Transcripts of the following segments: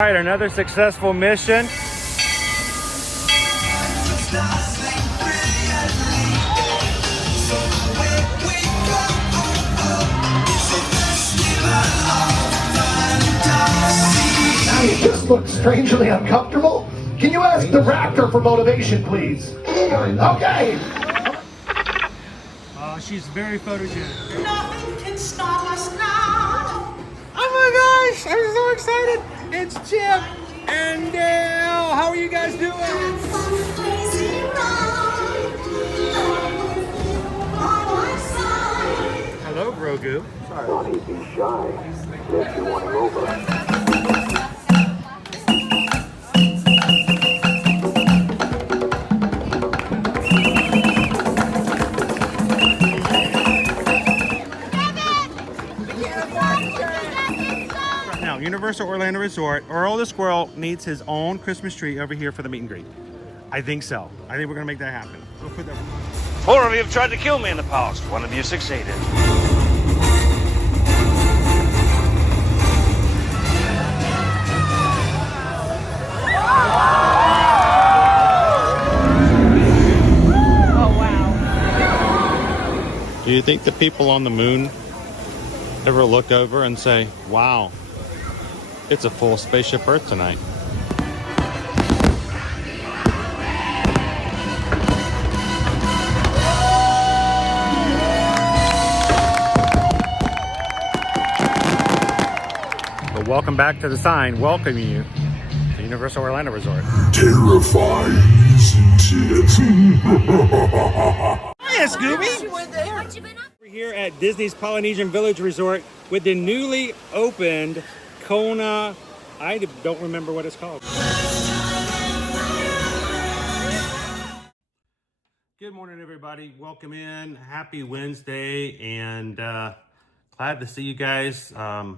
All right, another successful mission. You just look strangely uncomfortable. Can you ask the raptor for motivation, please? Okay. She's very photogenic. Nothing can stop us now. Oh my gosh, I'm so excited. It's Chip and Dale. How are you guys doing? Crazy ride. By my side. Hello, Grogu. Don't be shy. If you want to over. Now, Universal Orlando Resort, Earl the Squirrel needs his own Christmas tree over here for the meet and greet. I think so. I think we're gonna make that happen. We'll put that. 4 of you have tried to kill me in the past. 1 of you succeeded. Do you think the people on the moon ever look over and say, wow, it's a full spaceship Earth tonight? But welcome back to the sign welcoming you to Universal Orlando Resort. Terrifying, isn't it? Hiya, Scooby! We're here at Disney's Polynesian Village Resort with the newly opened Kona. I don't remember what it's called. Good morning, everybody. Welcome in. Happy Wednesday, and glad to see you guys for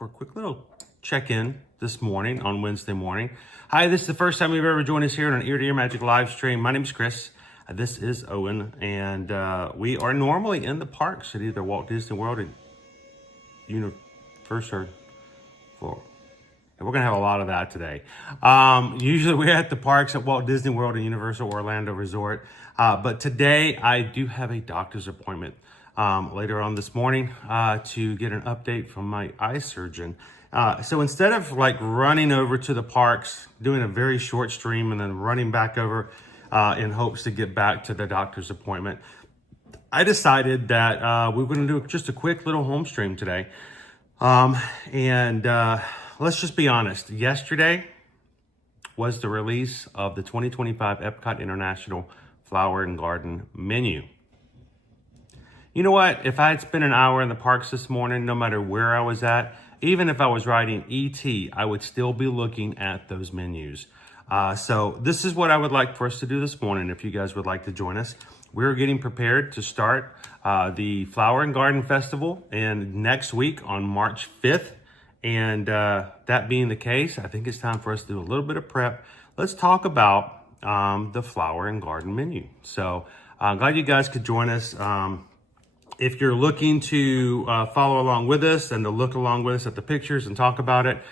a quick little check-in this morning on Wednesday morning. Hi, this is the first time you've ever joined us here on an Ear to Ear Magic live stream. My name is Chris. This is Owen, and we are normally in the parks at either Walt Disney World or Universal. We're gonna have a lot of that today. Usually we're at the parks at Walt Disney World and Universal Orlando Resort, but today I do have a doctor's appointment later on this morning to get an update from my eye surgeon. So instead of like running over to the parks, doing a very short stream and then running back over in hopes to get back to the doctor's appointment, I decided that we were going to do just a quick little home stream today. Let's just be honest. Yesterday was the release of the 2025 Epcot International Flower and Garden menu. You know what? If I had spent an hour in the parks this morning, no matter where I was at, even if I was riding ET, I would still be looking at those menus. So this is what I would like for us to do this morning. If you guys would like to join us, we're getting prepared to start the Flower and Garden Festival and next week on March 5th. And that being the case, I think it's time for us to do a little bit of prep. Let's talk about the Flower and Garden menu. So I'm glad you guys could join us. If you're looking to follow along with us and to look along with us at the pictures and talk about it,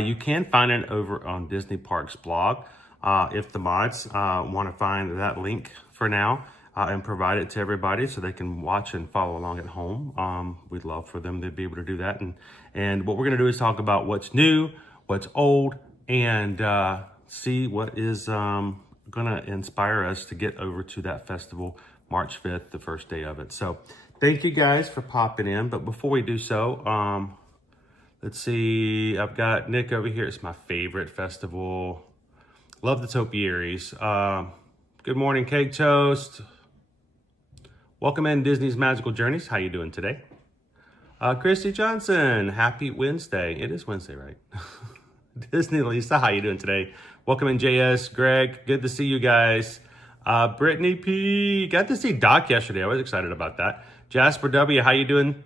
you can find it over on Disney Parks blog. If the mods want to find that link for now and provide it to everybody so they can watch and follow along at home, we'd love for them to be able to do that. And what we're going to do is talk about what's new, what's old, and see what is going to inspire us to get over to that festival March 5th, the first day of it. So thank you guys for popping in. But before we do so, let's see. I've got Nick over here. It's my favorite festival. Love the topiaries. Good morning, Cake Toast. Welcome in Disney's Magical Journeys. How you doing today? Christy Johnson. Happy Wednesday. It is Wednesday, right? Disney Lisa. How you doing today? Welcome in JS. Greg. Good to see you guys. Brittany P. Got to see Doc yesterday. I was excited about that. Jasper W. How you doing?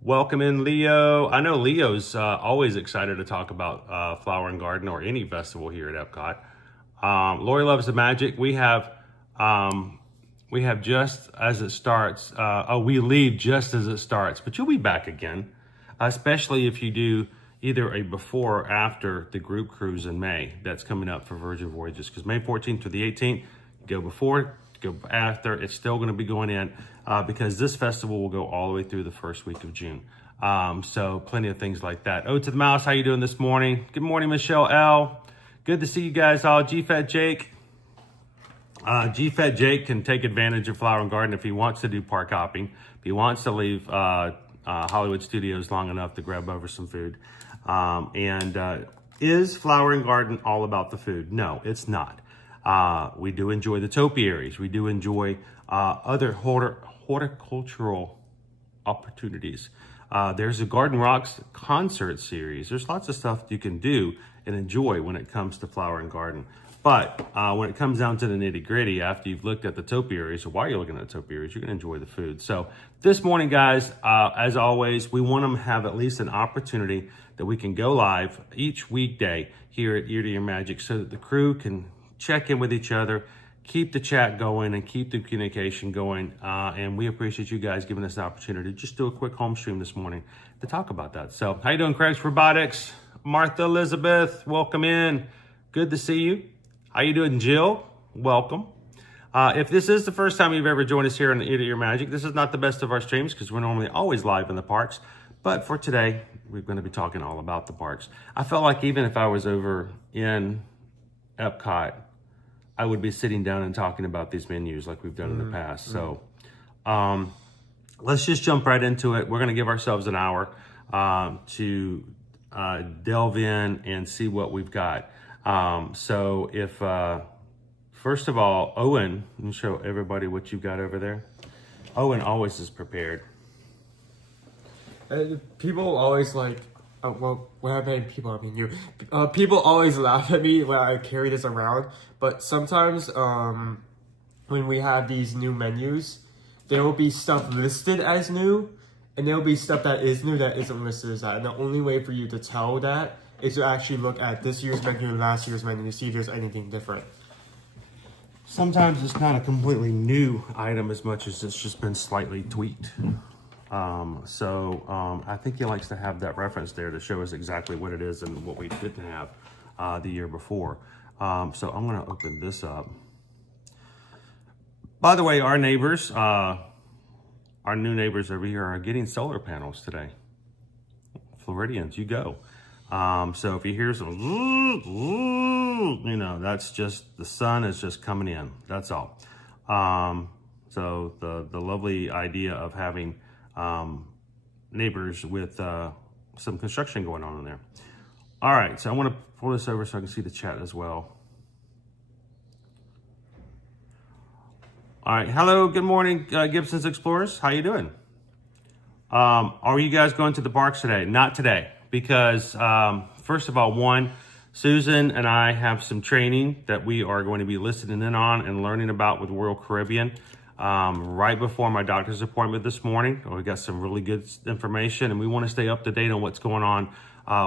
Welcome in, Leo. I know Leo's always excited to talk about Flower and Garden or any festival here at Epcot. Lori loves the magic. We have just as it starts. We leave just as it starts, but you'll be back again, especially if you do either a before or after the group cruise in May that's coming up for Virgin Voyages, because May 14th to the 18th, go before, go after, it's still going to be going in because this festival will go all the way through the first week of June. So plenty of things like that. Oh, to the mouse, how you doing this morning? Good morning, Michelle L. Good to see you guys all. GFat Jake. GFat Jake can take advantage of Flower and Garden if he wants to do park hopping. If he wants to leave Hollywood Studios long enough to grab over some food. Is Flower and Garden all about the food? No, it's not. We do enjoy the topiaries. We do enjoy other horticultural opportunities. There's a Garden Rocks concert series. There's lots of stuff you can do and enjoy when it comes to Flower and Garden. But when it comes down to the nitty gritty, after you've looked at the topiaries, or while you're looking at the topiaries, you're going to enjoy the food. So this morning, guys, as always, we want them to have at least an opportunity that we can go live each weekday here at Ear to Your Magic so that the crew can check in with each other, keep the chat going, and keep the communication going. And we appreciate you guys giving us the opportunity to just do a quick home stream this morning to talk about that. So how you doing, Craig's Robotics? Martha Elizabeth, welcome in. Good to see you. How you doing, Jill? Welcome. If this is the first time you've ever joined us here on Ear to Your Magic, this is not the best of our streams because we're normally always live in the parks. But for today, we're going to be talking all about the parks. I felt like even if I was over in Epcot, I would be sitting down and talking about these menus like we've done in the past. So let's just jump right into it. We're going to give ourselves an hour to delve in and see what we've got. So if, first of all, Owen, let me show everybody what you've got over there. Owen always is prepared. People always like, well, when I mean people, I mean you. People always laugh at me when I carry this around, but sometimes when we have these new menus, there will be stuff listed as new, and there will be stuff that is new that isn't listed as that. And the only way for you to tell that is to actually look at this year's menu and last year's menu to see if there's anything different. Sometimes it's not a completely new item as much as it's just been slightly tweaked. I think he likes to have that reference there to show us exactly what it is and what we didn't have the year before. So I'm going to open this up. By the way, our neighbors, our new neighbors over here are getting solar panels today. Floridians, you go. So if you hear some, you know, that's just, the sun is just coming in. That's all. So the lovely idea of having neighbors with some construction going on in there. All right, so I want to pull this over so I can see the chat as well. All right, hello, good morning, Gibson's Explorers. How you doing? Are you guys going to the parks today? Not today, because first of all, Susan and I have some training that we are going to be listening in on and learning about with Royal Caribbean. Right before my doctor's appointment this morning, we got some really good information, and we want to stay up to date on what's going on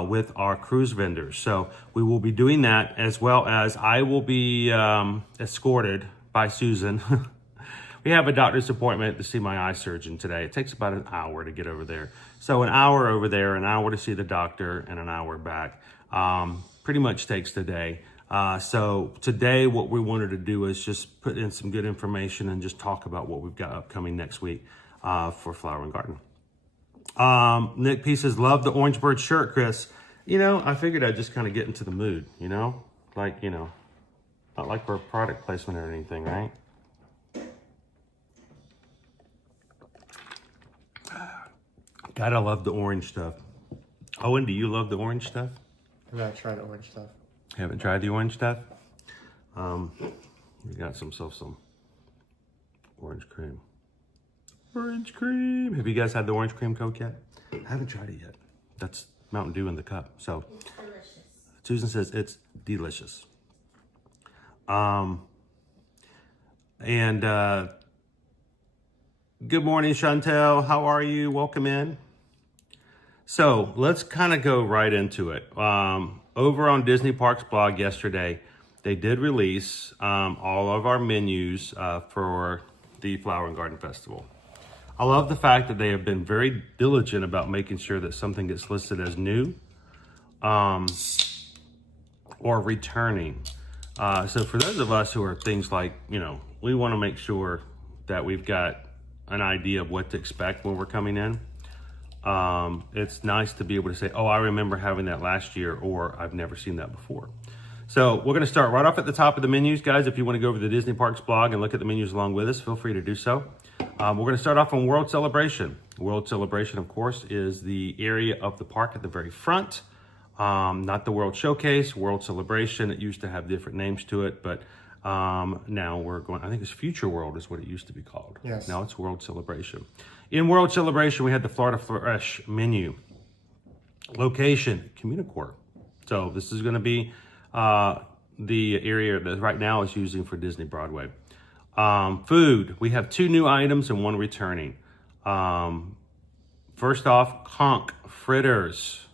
with our cruise vendors. So we will be doing that, as well as I will be escorted by Susan. We have a doctor's appointment to see my eye surgeon today. It takes about an hour to get over there. So an hour over there, an hour to see the doctor, and an hour back. Pretty much takes the day. So today what we wanted to do is just put in some good information and just talk about what we've got upcoming next week for Flower and Garden. Nick P says, love the orange bird shirt, Chris. You know, I figured I'd just kind of get into the mood, you know? Like, you know, not like for product placement or anything, right? Gotta love the orange stuff. Owen, do you love the orange stuff? I'm gonna try the orange stuff. Haven't tried the orange stuff? We got some orange cream. Orange cream. Have you guys had the orange cream Coke yet? I haven't tried it yet. That's Mountain Dew in the cup. So It's delicious. Susan says it's delicious. Good morning, Chantel. How are you? Welcome in. So let's kind of go right into it. Over on Disney Parks blog yesterday, they did release all of our menus for the Flower and Garden Festival. I love the fact that they have been very diligent about making sure that something gets listed as new or returning. So for those of us who are things like, you know, we want to make sure that we've got an idea of what to expect when we're coming in. It's nice to be able to say, oh, I remember having that last year, or I've never seen that before. So we're going to start right off at the top of the menus, guys. If you want to go over to the Disney Parks blog and look at the menus along with us, feel free to do so. We're going to start off on World Celebration. World Celebration, of course, is the area of the park at the very front. Not the World Showcase, World Celebration. It used to have different names to it, but now we're going, I think it's Future World is what it used to be called. Yes. Now it's World Celebration. In World Celebration, we had the Florida Fresh menu. Location, Communicore. So this is going to be the area that right now is using for Disney Broadway. Food, we have 2 new items and 1 returning. First off, conch fritters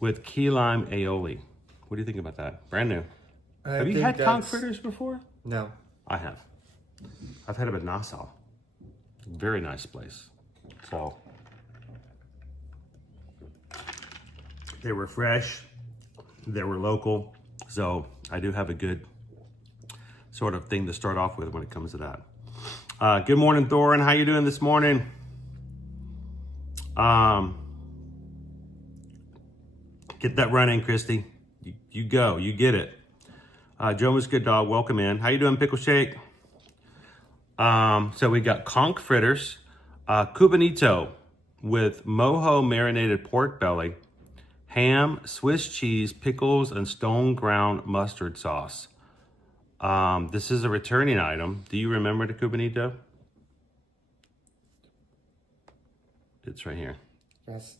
with key lime aioli. What do you think about that? Brand new. Have you had conch fritters before? No. I have. I've had them at Nassau. Very nice place. So they were fresh. They were local. So I do have a good sort of thing to start off with when it comes to that. Good morning, Thorin. How you doing this morning? Get that run in, Christy. You go. You get it. Joe was good dog. Welcome in. How you doing, Pickle Shake? So we got conch fritters, cubanito with mojo marinated pork belly, ham, Swiss cheese, pickles, and stone ground mustard sauce. This is a returning item. Do you remember the cubanito? It's right here. Yes.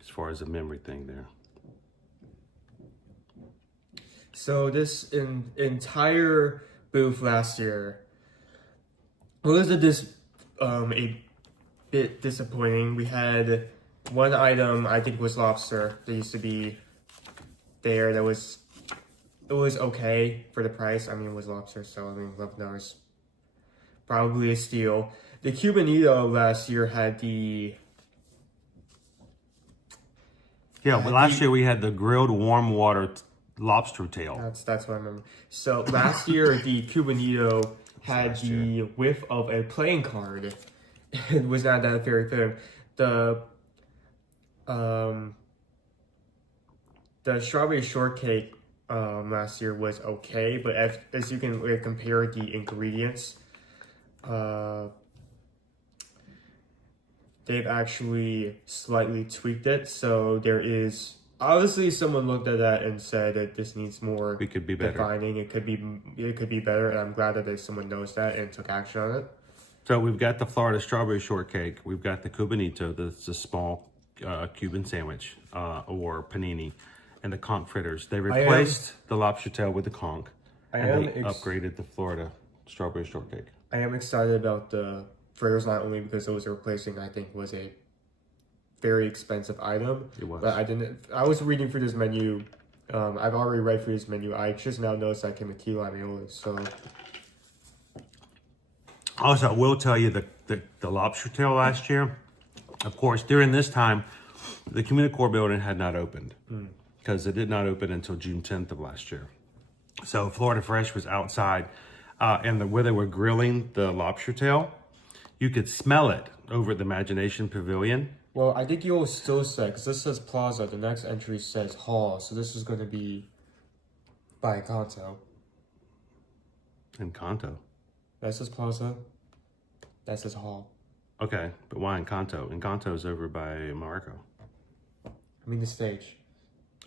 As far as a memory thing there. So this entire booth last year was a bit disappointing. We had one item I think was lobster that used to be there. It was okay for the price. I mean, it was lobster, so I mean, $11 probably a steal. The Cubanito last year had the last year we had the grilled warm water lobster tail. That's what I remember. So last year the Cubanito had the width of a playing card. It was not that very thin. The strawberry shortcake last year was okay, but as you can compare the ingredients, they've actually slightly tweaked it. So there is obviously someone looked at that and said that this needs more It could be better. defining. It could be better, and I'm glad that someone knows that and took action on it. So we've got the Florida strawberry shortcake. We've got the cubanito, that's a small Cuban sandwich or panini, and the conch fritters. They replaced the lobster tail with the conch, and they upgraded the Florida strawberry shortcake. I am excited about the fritters, not only because it was replacing, I think, was a very expensive item. It was. But I was reading through this menu. I've already read through this menu. I just now noticed that came with key lime aioli. So Also, I will tell you the lobster tail last year, of course, during this time, the Communicore building had not opened because it did not open until June 10th of last year. So Florida Fresh was outside, and where they were grilling the lobster tail, you could smell it over at the Imagination Pavilion. well, I think you'll still say, because this says Plaza, the next entry says Hall, so this is going to be by Encanto. Encanto. That says Plaza. That says Hall. Okay, but why Encanto? Encanto's over by Marco. I mean the stage.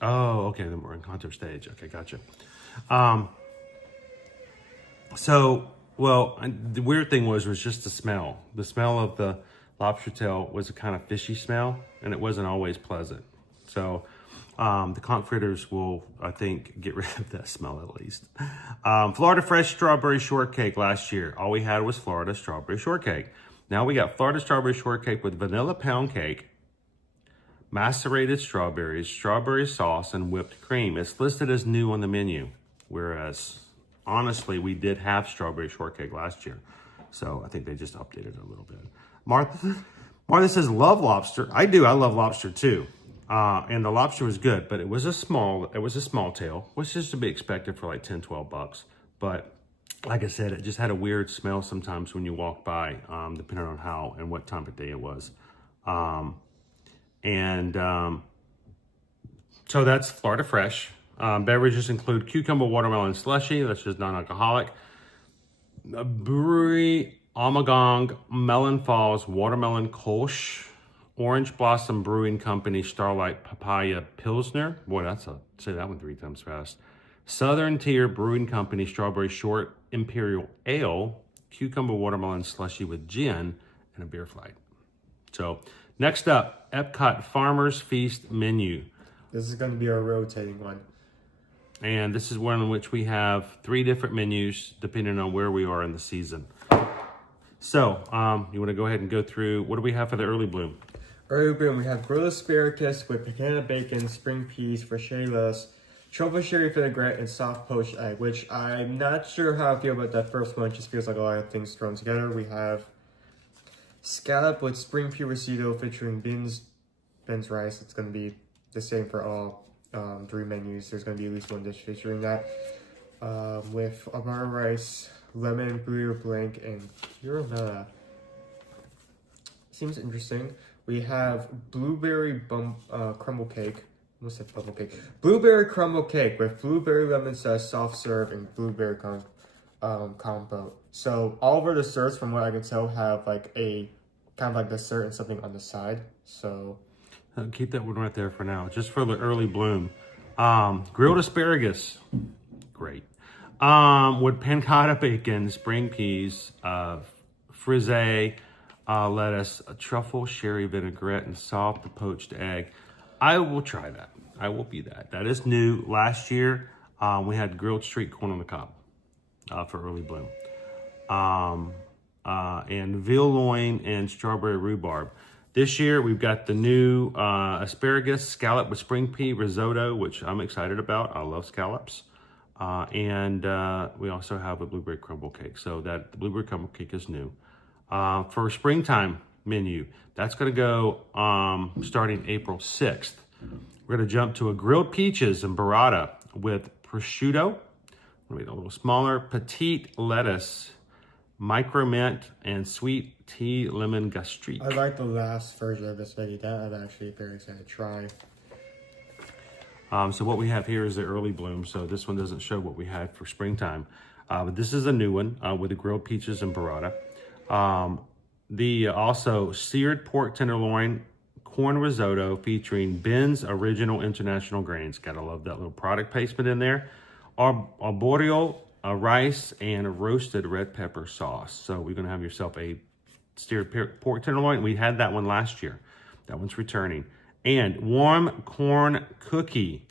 Oh, okay, the Encanto stage. Okay, gotcha. So, well, the weird thing was just the smell. The smell of the lobster tail was a kind of fishy smell, and it wasn't always pleasant. So, the conch fritters will, I think, get rid of that smell at least. Florida Fresh strawberry shortcake last year. All we had was Florida strawberry shortcake. Now we got Florida strawberry shortcake with vanilla pound cake, macerated strawberries, strawberry sauce, and whipped cream. It's listed as new on the menu, whereas honestly, we did have strawberry shortcake last year. So I think they just updated it a little bit. Martha says, love lobster. I do. I love lobster too. And the lobster was good, but it was a small tail, which is to be expected for like 10, 12 bucks. But like I said, it just had a weird smell sometimes when you walk by, depending on how and what time of day it was. So that's Florida Fresh. Beverages include cucumber watermelon slushy, that's just non-alcoholic. Brewery Ommegang Melon Falls Watermelon Kolsch. Orange Blossom Brewing Company Starlight Papaya Pilsner. Boy, say that one 3 times fast. Southern Tier Brewing Company Strawberry Short Imperial Ale. Cucumber watermelon slushy with gin and a beer flight. So next up, Epcot Farmers Feast menu. This is going to be a rotating one. And this is one in which we have 3 different menus depending on where we are in the season. So you want to go ahead and go through, what do we have for the early bloom? Early bloom, we have grilled asparagus with pecan bacon, spring peas, fresh lettuce, truffle sherry vinaigrette, and soft poached egg, which I'm not sure how I feel about that first one. It just feels like a lot of things thrown together. We have scallop with spring pea risotto featuring beans rice. It's going to be the same for all 3 menus. There's going to be at least one dish featuring that. With amara rice, lemon, blue blanc, and caramel. Seems interesting. We have blueberry crumble cake. What's that crumble cake? Blueberry crumble cake with blueberry lemon zest, soft serve, and blueberry compote. So all of our desserts, from what I can tell, have like a kind of like dessert and something on the side. So keep that one right there for now, just for the early bloom. Grilled asparagus, great. With pancetta bacon, spring peas, frisee, lettuce, a truffle sherry vinaigrette, and soft poached egg. I will try that. I will be that. That is new. Last year, we had grilled street corn on the cob for early bloom. And veal loin and strawberry rhubarb. This year, we've got the new asparagus, scallop with spring pea risotto, which I'm excited about. I love scallops. And we also have a blueberry crumble cake. So the blueberry crumble cake is new. For springtime menu, that's going to go starting April 6th. We're going to jump to a grilled peaches and burrata with prosciutto. Make it a little smaller. Petite lettuce, micro mint, and sweet tea lemon gastrique. I like the last version of this menu. That I'm actually very excited to try. So what we have here is the early bloom. So this one doesn't show what we had for springtime. But this is a new one with the grilled peaches and burrata. The also seared pork tenderloin, corn risotto featuring Ben's Original International Grains. Gotta love that little product placement in there. Arboreal rice and roasted red pepper sauce. So we're gonna have yourself a seared pork tenderloin. We had that one last year. That one's returning. And warm corn cookie.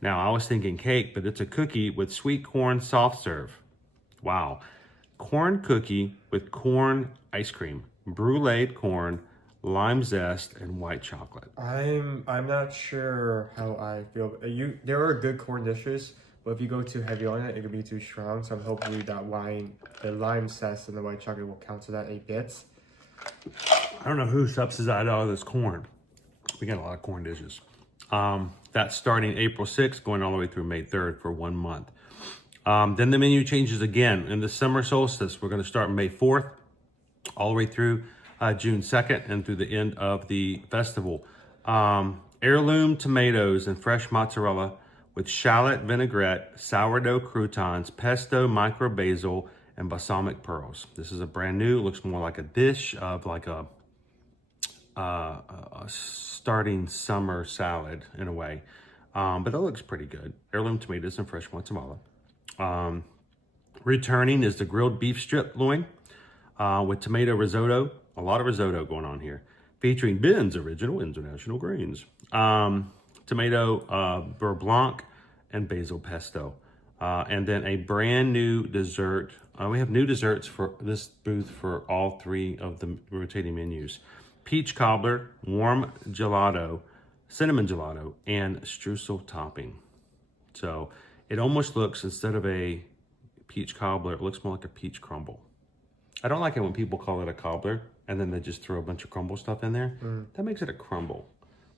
Now I was thinking cake, but it's a cookie with sweet corn soft serve. Wow. Corn cookie with corn ice cream, bruleed corn, lime zest, and white chocolate. I'm not sure how I feel. There are good corn dishes, but if you go too heavy on it, it could be too strong. So hopefully the lime zest and the white chocolate will counter that a bit. I don't know who subsidized all this corn. We got a lot of corn dishes. That's starting April 6th, going all the way through May 3rd for 1 month. Then the menu changes again. In the summer solstice, we're going to start May 4th, all the way through June 2nd, and through the end of the festival. Heirloom tomatoes and fresh mozzarella with shallot vinaigrette, sourdough croutons, pesto, micro basil, and balsamic pearls. This is a brand new, looks more like a dish of like a starting summer salad in a way. But it looks pretty good. Heirloom tomatoes and fresh mozzarella. Returning is the grilled beef strip loin with tomato risotto. A lot of risotto going on here. Featuring Ben's Original International Grains. Tomato beurre blanc and basil pesto. And then a brand new dessert. We have new desserts for this booth for all 3 of the rotating menus. Peach cobbler, warm gelato, cinnamon gelato, and streusel topping. So it almost looks, instead of a peach cobbler, it looks more like a peach crumble. I don't like it when people call it a cobbler. and then they just throw a bunch of crumble stuff in there. That makes it a crumble.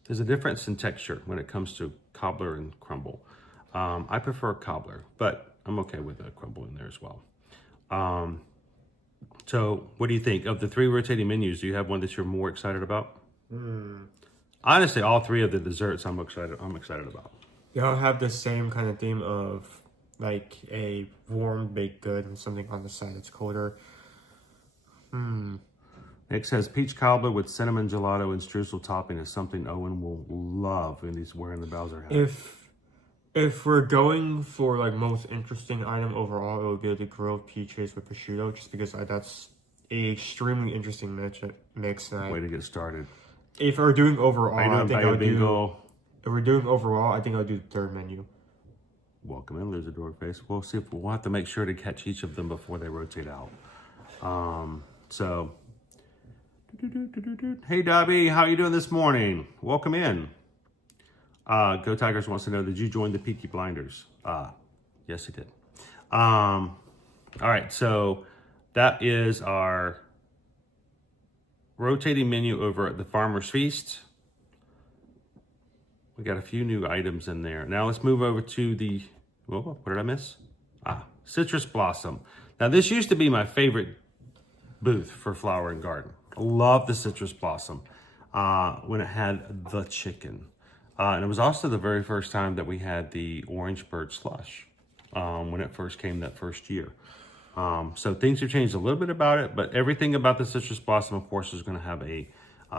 There's a difference in texture when it comes to cobbler and crumble. I prefer cobbler, but I'm okay with a crumble in there as well. So what do you think? Of the 3 rotating menus, do you have one that you're more excited about? Honestly, all 3 of the desserts I'm excited about. They all have the same kind of theme of like a warm baked good and something on the side that's colder. Nick says peach cobbler with cinnamon gelato and streusel topping is something Owen will love when he's wearing the Bowser hat. If we're going for like most interesting item overall, it would be the grilled peaches with prosciutto, just because that's a extremely interesting mix. Way to get started. If we're doing overall, I think I'll do. If we're doing overall, I think I'll do the 3rd menu. Welcome in, Loser Dork Face. We'll see if we'll have to make sure to catch each of them before they rotate out. So, hey Dobby, how you doing this morning? Welcome in. Go Tigers wants to know, did you join the Peaky Blinders? Yes, I did. All right, so that is our rotating menu over at the Farmer's Feast. We got a few new items in there. Now let's move over to the, what did I miss? Citrus Blossom. Now this used to be my favorite booth for Flower and Garden. I love the Citrus Blossom when it had the chicken. And it was also the very first time that we had the Orange Bird Slush when it first came that first year. So things have changed a little bit about it, but everything about the Citrus Blossom, of course, is going to have a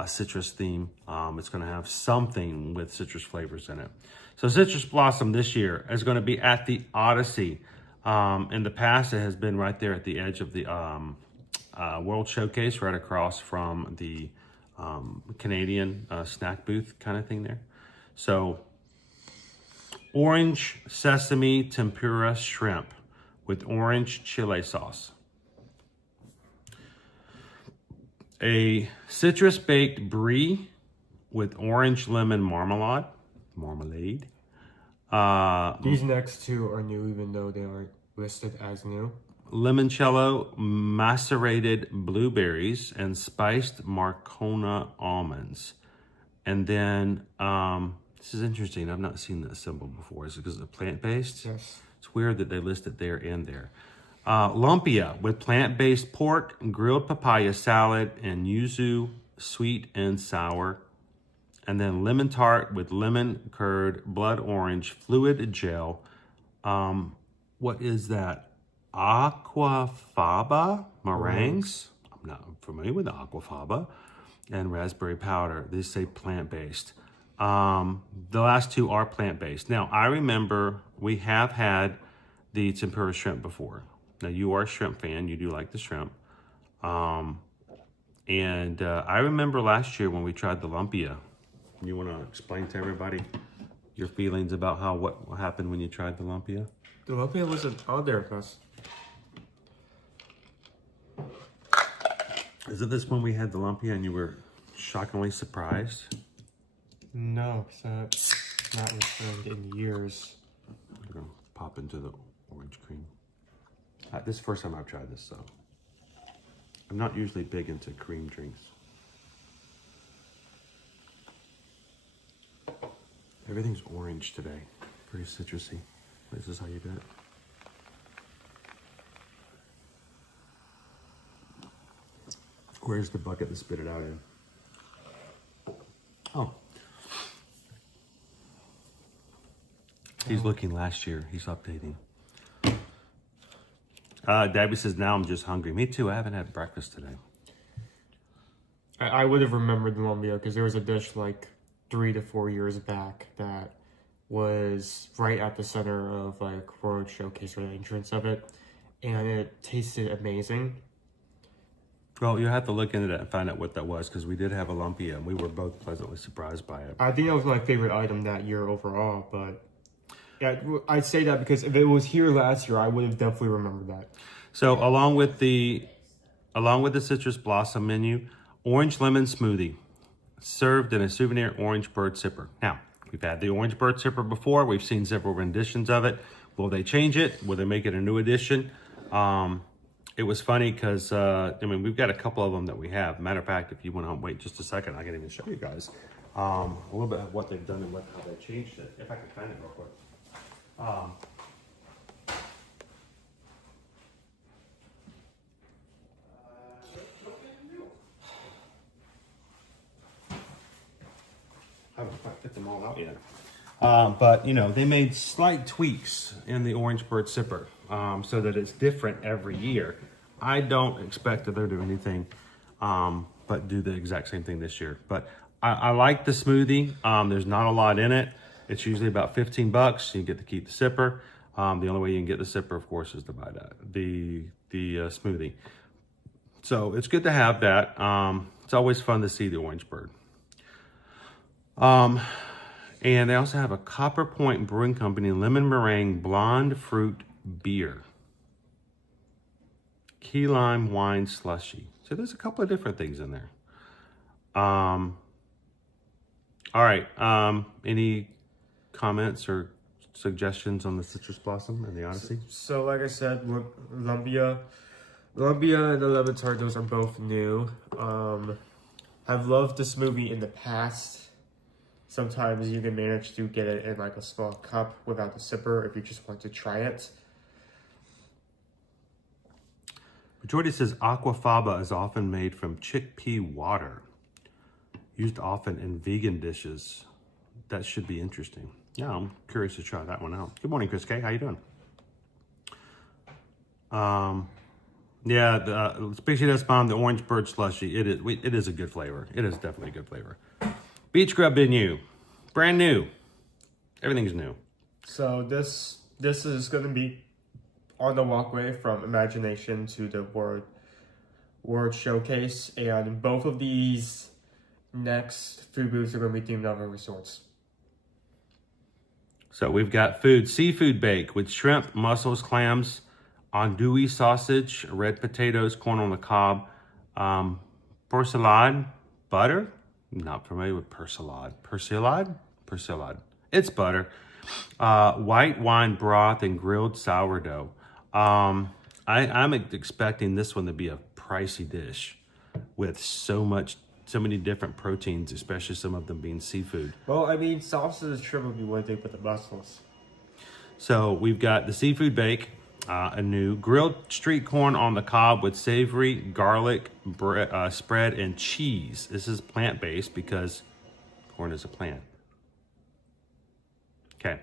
citrus theme. It's going to have something with citrus flavors in it. So Citrus Blossom this year is going to be at the Odyssey. In the past, it has been right there at the edge of the World Showcase, right across from the Canadian snack booth kind of thing there. So orange sesame tempura shrimp with orange chile sauce. A citrus baked brie with orange lemon marmalade. These next 2 are new, even though they aren't listed as new. Limoncello macerated blueberries and spiced Marcona almonds. And then, this is interesting. I've not seen that symbol before. Is it because it's plant-based? Yes. It's weird that they list it there and there. Lumpia with plant-based pork, grilled papaya salad, and yuzu sweet and sour. And then lemon tart with lemon curd, blood orange, fluid gel. What is that? Aquafaba meringues. I'm not familiar with the aquafaba. And raspberry powder. They say plant-based. The last 2 are plant-based. Now, I remember we have had the tempura shrimp before. Now, you are a shrimp fan. You do like the shrimp. I remember last year when we tried the lumpia. You want to explain to everybody your feelings about what happened when you tried the lumpia? The lumpia wasn't on there for us. Isn't this when we had the lumpia and you were shockingly surprised? No, because that returned in years. I'm going to pop into the orange cream. This is the first time I've tried this, so I'm not usually big into cream drinks. Everything's orange today. Pretty citrusy. This is how you do it. Where's the bucket to spit it out in? Oh. He's looking last year. He's updating. Dabby says, now I'm just hungry. Me too. I haven't had breakfast today. I would have remembered the lumpia because there was a dish like 3 to 4 years back that was right at the center of like World Showcase or the entrance of it, and it tasted amazing. Well, you have to look into that and find out what that was, because we did have a lumpia and we were both pleasantly surprised by it. I think that was my favorite item that year overall, but yeah, I'd say that because if it was here last year, I would have definitely remembered that. So along with the citrus blossom menu, orange lemon smoothie served in a souvenir orange bird sipper. Now, we've had the orange bird sipper before. We've seen several renditions of it. Will they change it? Will they make it a new edition? it was funny because, I mean, we've got a couple of them that we have. Matter of fact, if you want to wait just a second, I can even show you guys a little bit of what they've done and how they changed it. If I can find it real quick. I haven't quite fit them all out yet. But, you know, they made slight tweaks in the Orange Bird Sipper so that it's different every year. I don't expect that they're doing anything but do the exact same thing this year. But I like the smoothie. There's not a lot in it. It's usually about $15. You get to keep the sipper. The only way you can get the sipper, of course, is to buy the smoothie. So it's good to have that. It's always fun to see the Orange Bird. And they also have a Copper Point Brewing Company Lemon Meringue Blonde Fruit Beer. Key Lime Wine Slushy. So there's a couple of different things in there. All right. Any comments or suggestions on the Citrus Blossom and the Odyssey? So like I said, Lumbia and the Lemon Tart, those are both new. I've loved this movie in the past. Sometimes you can manage to get it in like a small cup without the sipper if you just want to try it. Majority says aquafaba is often made from chickpea water, used often in vegan dishes. That should be interesting. Yeah, I'm curious to try that one out. Good morning, Chris K. How you doing? Yeah, especially that's found the Orange Bird Slushy. It is a good flavor. It is definitely a good flavor. Beach Grub menu, brand new. Everything's new. So this is going to be on the walkway from Imagination to the World Showcase, and both of these next food booths are going to be themed over resorts. So we've got food, seafood bake with shrimp, mussels, clams, andouille sausage, red potatoes, corn on the cob, persillade, butter. Not familiar with persillade. Persillade. It's butter. White wine broth and grilled sourdough. I'm expecting this one to be a pricey dish with so many different proteins, especially some of them being seafood. Well, I mean, sausage shrimp would be one thing, but the mussels. So we've got the seafood bake, a new grilled street corn on the cob with savory garlic spread and cheese. This is plant-based because corn is a plant. Okay.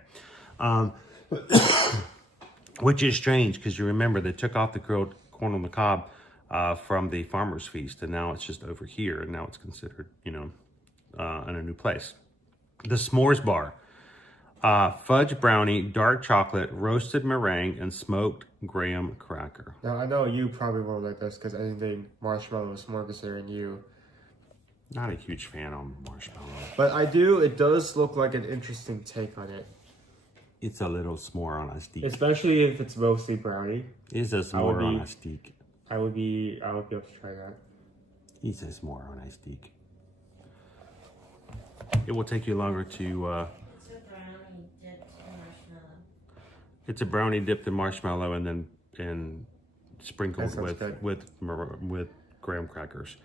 Which is strange because you remember they took off the grilled corn on the cob from the Farmer's Feast, and now it's just over here, and now it's considered, in a new place. The s'mores bar. Fudge brownie, dark chocolate, roasted meringue, and smoked graham cracker. Now, I know you probably won't like this because anything marshmallow is more considering you. Not a huge fan on marshmallow. But I do, it does look like an interesting take on it. It's a little s'more on a stick. Especially if it's mostly brownie. It's a s'more on a stick. I would be able to try that. It's a s'more on a stick. It will take you longer to... It's a brownie dipped in marshmallow and sprinkled with graham crackers.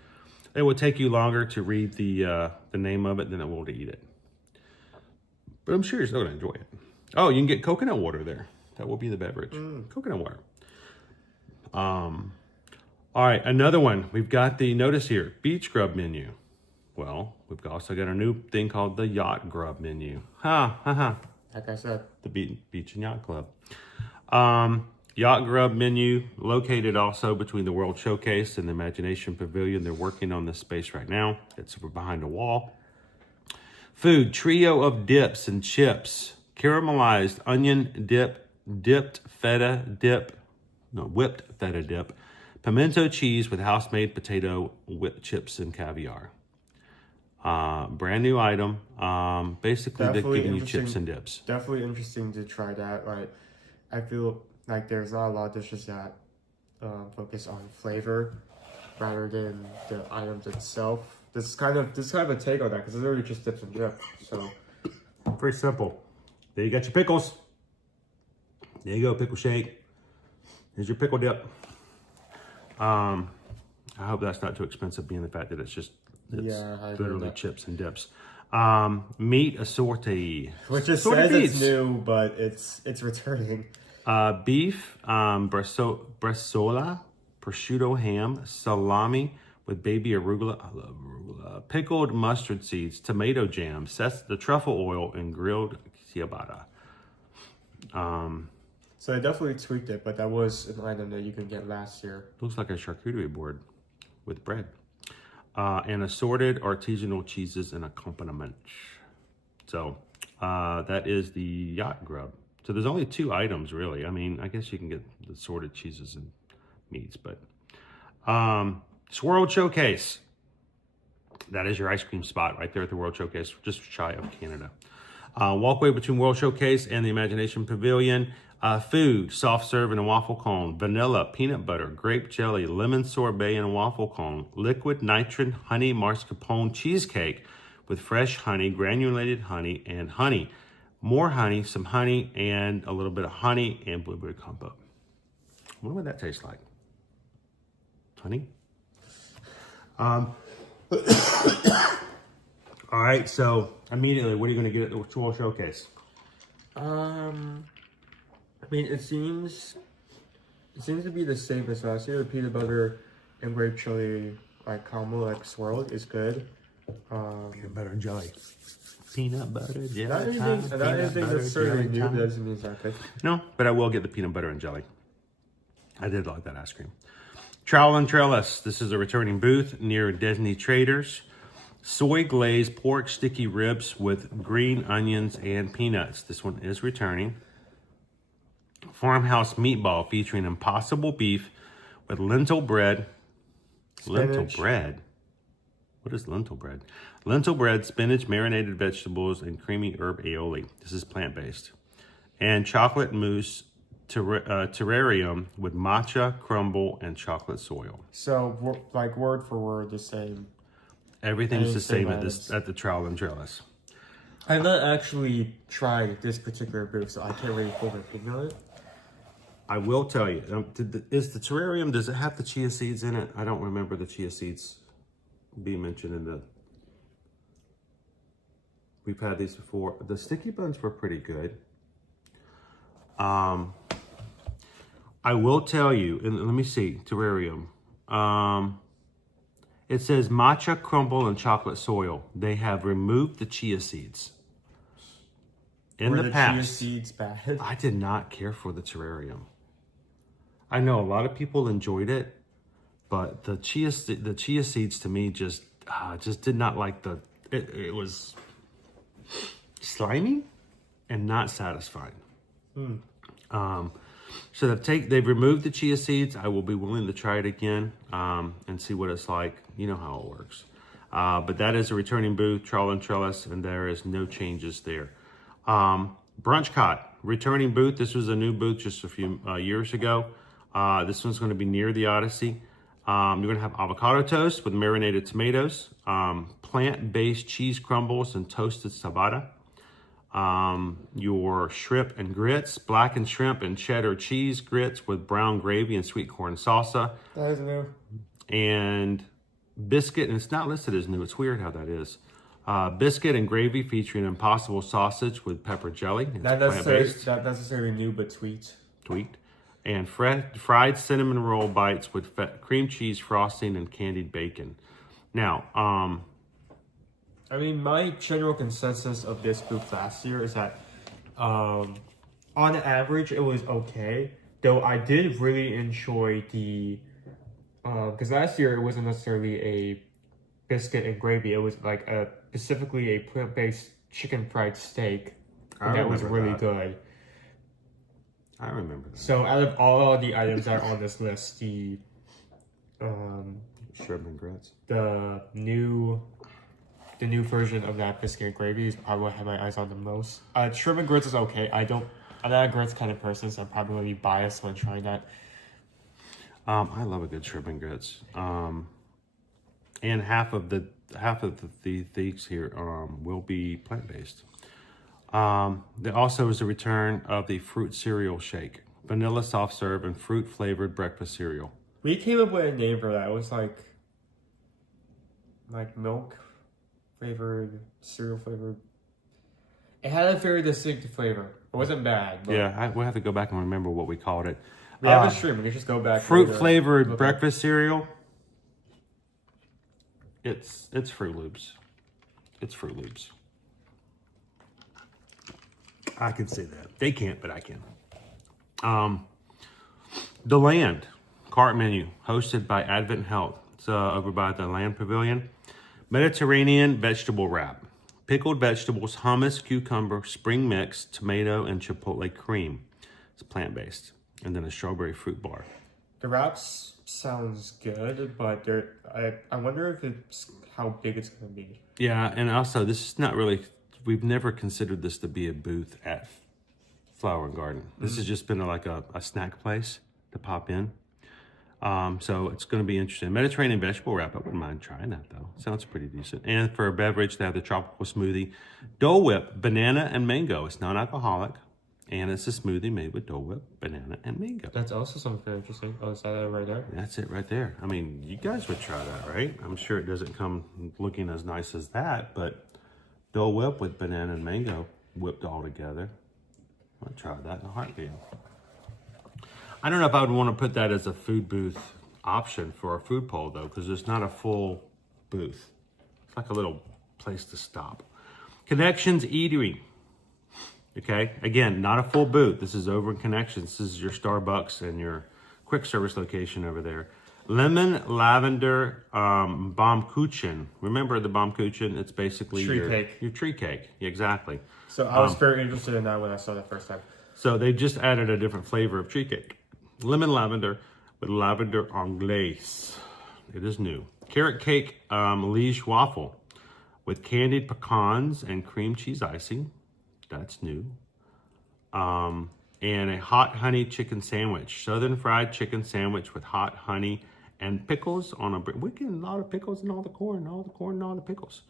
It will take you longer to read the name of it than it will to eat it. But I'm sure you're still gonna enjoy it. Oh, you can get coconut water there. That will be the beverage. Coconut water. All right, another one. We've got the, notice here, beach grub menu. Well, we've also got a new thing called the yacht grub menu. Like I said. The Beach and Yacht Club. Yacht Grub menu, located also between the World Showcase and the Imagination Pavilion. They're working on this space right now. It's behind a wall. Food, trio of dips and chips. Caramelized onion dip, whipped feta dip. Pimento cheese with house-made potato with chips and caviar. Brand new item. Basically, they're giving you chips and dips. Definitely interesting to try that. Like, I feel like there's not a lot of dishes that focus on flavor rather than the items itself. This is kind of a take on that because it's literally just dips and dip. So pretty simple. There you got your pickles. There you go, pickle shake. Here's your pickle dip. I hope that's not too expensive, being the fact that it's Yeah, I agree with literally that. chips and dips. Meat assorti. Which just Assorted says it's meats. new, but it's returning. Beef, bresaola, prosciutto ham, salami with baby arugula. I love arugula. Pickled mustard seeds, tomato jam, the truffle oil, and grilled ciabatta. So they definitely tweaked it, but that was an item that you could get last year. Looks like a charcuterie board with bread. And assorted artisanal cheeses and accompaniment. So that is the yacht grub. So there's only 2 items, really. I mean, I guess you can get the assorted cheeses and meats, but World Showcase. That is your ice cream spot right there at the World Showcase, just shy of Canada. Walkway between World Showcase and the Imagination Pavilion. Food, soft serve and a waffle cone, vanilla, peanut butter, grape jelly, lemon sorbet and a waffle cone, liquid nitrogen honey mascarpone cheesecake with fresh honey, granulated honey, and honey. More honey, some honey, and a little bit of honey and blueberry compote. I wonder what that tastes like. Honey? All right, so immediately, what are you going to get at the World Showcase? I mean, it seems to be the same as last year. The peanut butter and grape chili like combo, like swirled, is good. Peanut butter and jelly. Peanut butter jelly. Not anything necessarily new, but doesn't mean exactly. No, but I will get the peanut butter and jelly. I did like that ice cream. Trowel and Trellis. This is a returning booth near Disney Traders. Soy glazed pork sticky ribs with green onions and peanuts. This one is returning. Farmhouse meatball featuring impossible beef with lentil bread. Spinach. Lentil bread? What is lentil bread? Lentil bread, spinach, marinated vegetables, and creamy herb aioli. This is plant-based. And chocolate mousse terrarium with matcha, crumble, and chocolate soil. So, like word for word, the same. Everything's the same items. at the Trowel and Trellis. I've not actually tried this particular booth, so I can't really hold an opinion on it. I will tell you, is the terrarium, does it have the chia seeds in it? I don't remember the chia seeds being mentioned in the... We've had these before. The sticky buns were pretty good. I will tell you, and let me see, terrarium. It says matcha, crumble, and chocolate soil. They have removed the chia seeds. In Were the chia past, seeds bad? I did not care for the terrarium. I know a lot of people enjoyed it, but the chia seeds to me just did not like the. It was slimy and not satisfying. So they've removed the chia seeds. I will be willing to try it again and see what it's like. You know how it works. But that is a returning booth, Trowel and Trellis, and there is no changes there. Brunch Cot, returning booth. This was a new booth just a few years ago. This one's going to be near the Odyssey. You're going to have avocado toast with marinated tomatoes, plant-based cheese crumbles, and toasted ciabatta. Your shrimp and grits, blackened shrimp and cheddar cheese grits with brown gravy and sweet corn salsa. That is new. And biscuit, and it's not listed as new. It's weird how that is. Biscuit and gravy featuring impossible sausage with pepper jelly. It's Not plant-based. necessarily new, but tweaked. And fried cinnamon roll bites with cream cheese frosting and candied bacon. Now, I mean, my general consensus of this booth last year is that, on average, it was okay. Though I did really enjoy the, because last year it wasn't necessarily a biscuit and gravy. It was like specifically a plant-based chicken fried steak. And that was really good. I remember that. So out of all the items that are on this list, the Shrimp and grits. the new version of that biscuit and gravy is probably what I have my eyes on the most. Shrimp and grits is okay. I'm not a grits kind of person, so I'm probably going to be biased when trying that. I love a good shrimp and grits. And half of the things here will be plant-based. There also is a return of the fruit cereal shake, vanilla soft serve and fruit flavored breakfast cereal. We came up with a name for that. It was like milk flavored, cereal flavored. It had a very distinct flavor. It wasn't bad. But Yeah, we'll have to go back and remember what we called it. we have a stream. We can just go back. Fruit later. flavored breakfast cereal. It's Fruit Loops. It's Fruit Loops. I can say that. They can't, but I can. The Land cart menu, hosted by Advent Health. It's over by the Land Pavilion. Mediterranean vegetable wrap. Pickled vegetables, hummus, cucumber, spring mix, tomato, and chipotle cream. It's plant-based. And then a strawberry fruit bar. The wraps sounds good, but I wonder if it's how big it's going to be. Yeah, and also this is not really, we've never considered this to be a booth at Flower and Garden. This has just been like a snack place to pop in. So it's going to be interesting. Mediterranean vegetable wrap, I wouldn't mind trying that though. Sounds pretty decent. And for a beverage, they have the tropical smoothie. Dole Whip, banana and mango. It's non-alcoholic. And it's a smoothie made with Dole Whip, banana, and mango. That's also something very interesting. Oh, is that it right there? That's it right there. I mean, you guys would try that, right? I'm sure it doesn't come looking as nice as that, but Dole Whip with banana and mango whipped all together. I'll try that in a heartbeat. I don't know if I would want to put that as a food booth option for a food poll, though, because it's not a full booth. It's like a little place to stop. Connections Eatery. Okay, again, not a full booth. This is over in Connections. This is your Starbucks and your quick service location over there. Lemon lavender Baumkuchen. Remember the Baumkuchen? It's basically Tree cake. Your tree cake. Exactly. So I was very interested in that when I saw that first time. So they just added a different flavor of tree cake. Lemon lavender with lavender anglaise. It is new. Carrot cake liege waffle with candied pecans and cream cheese icing. That's new. And a hot honey chicken sandwich. Southern fried chicken sandwich with hot honey and pickles on a... We're getting a lot of pickles and all the corn and all the pickles.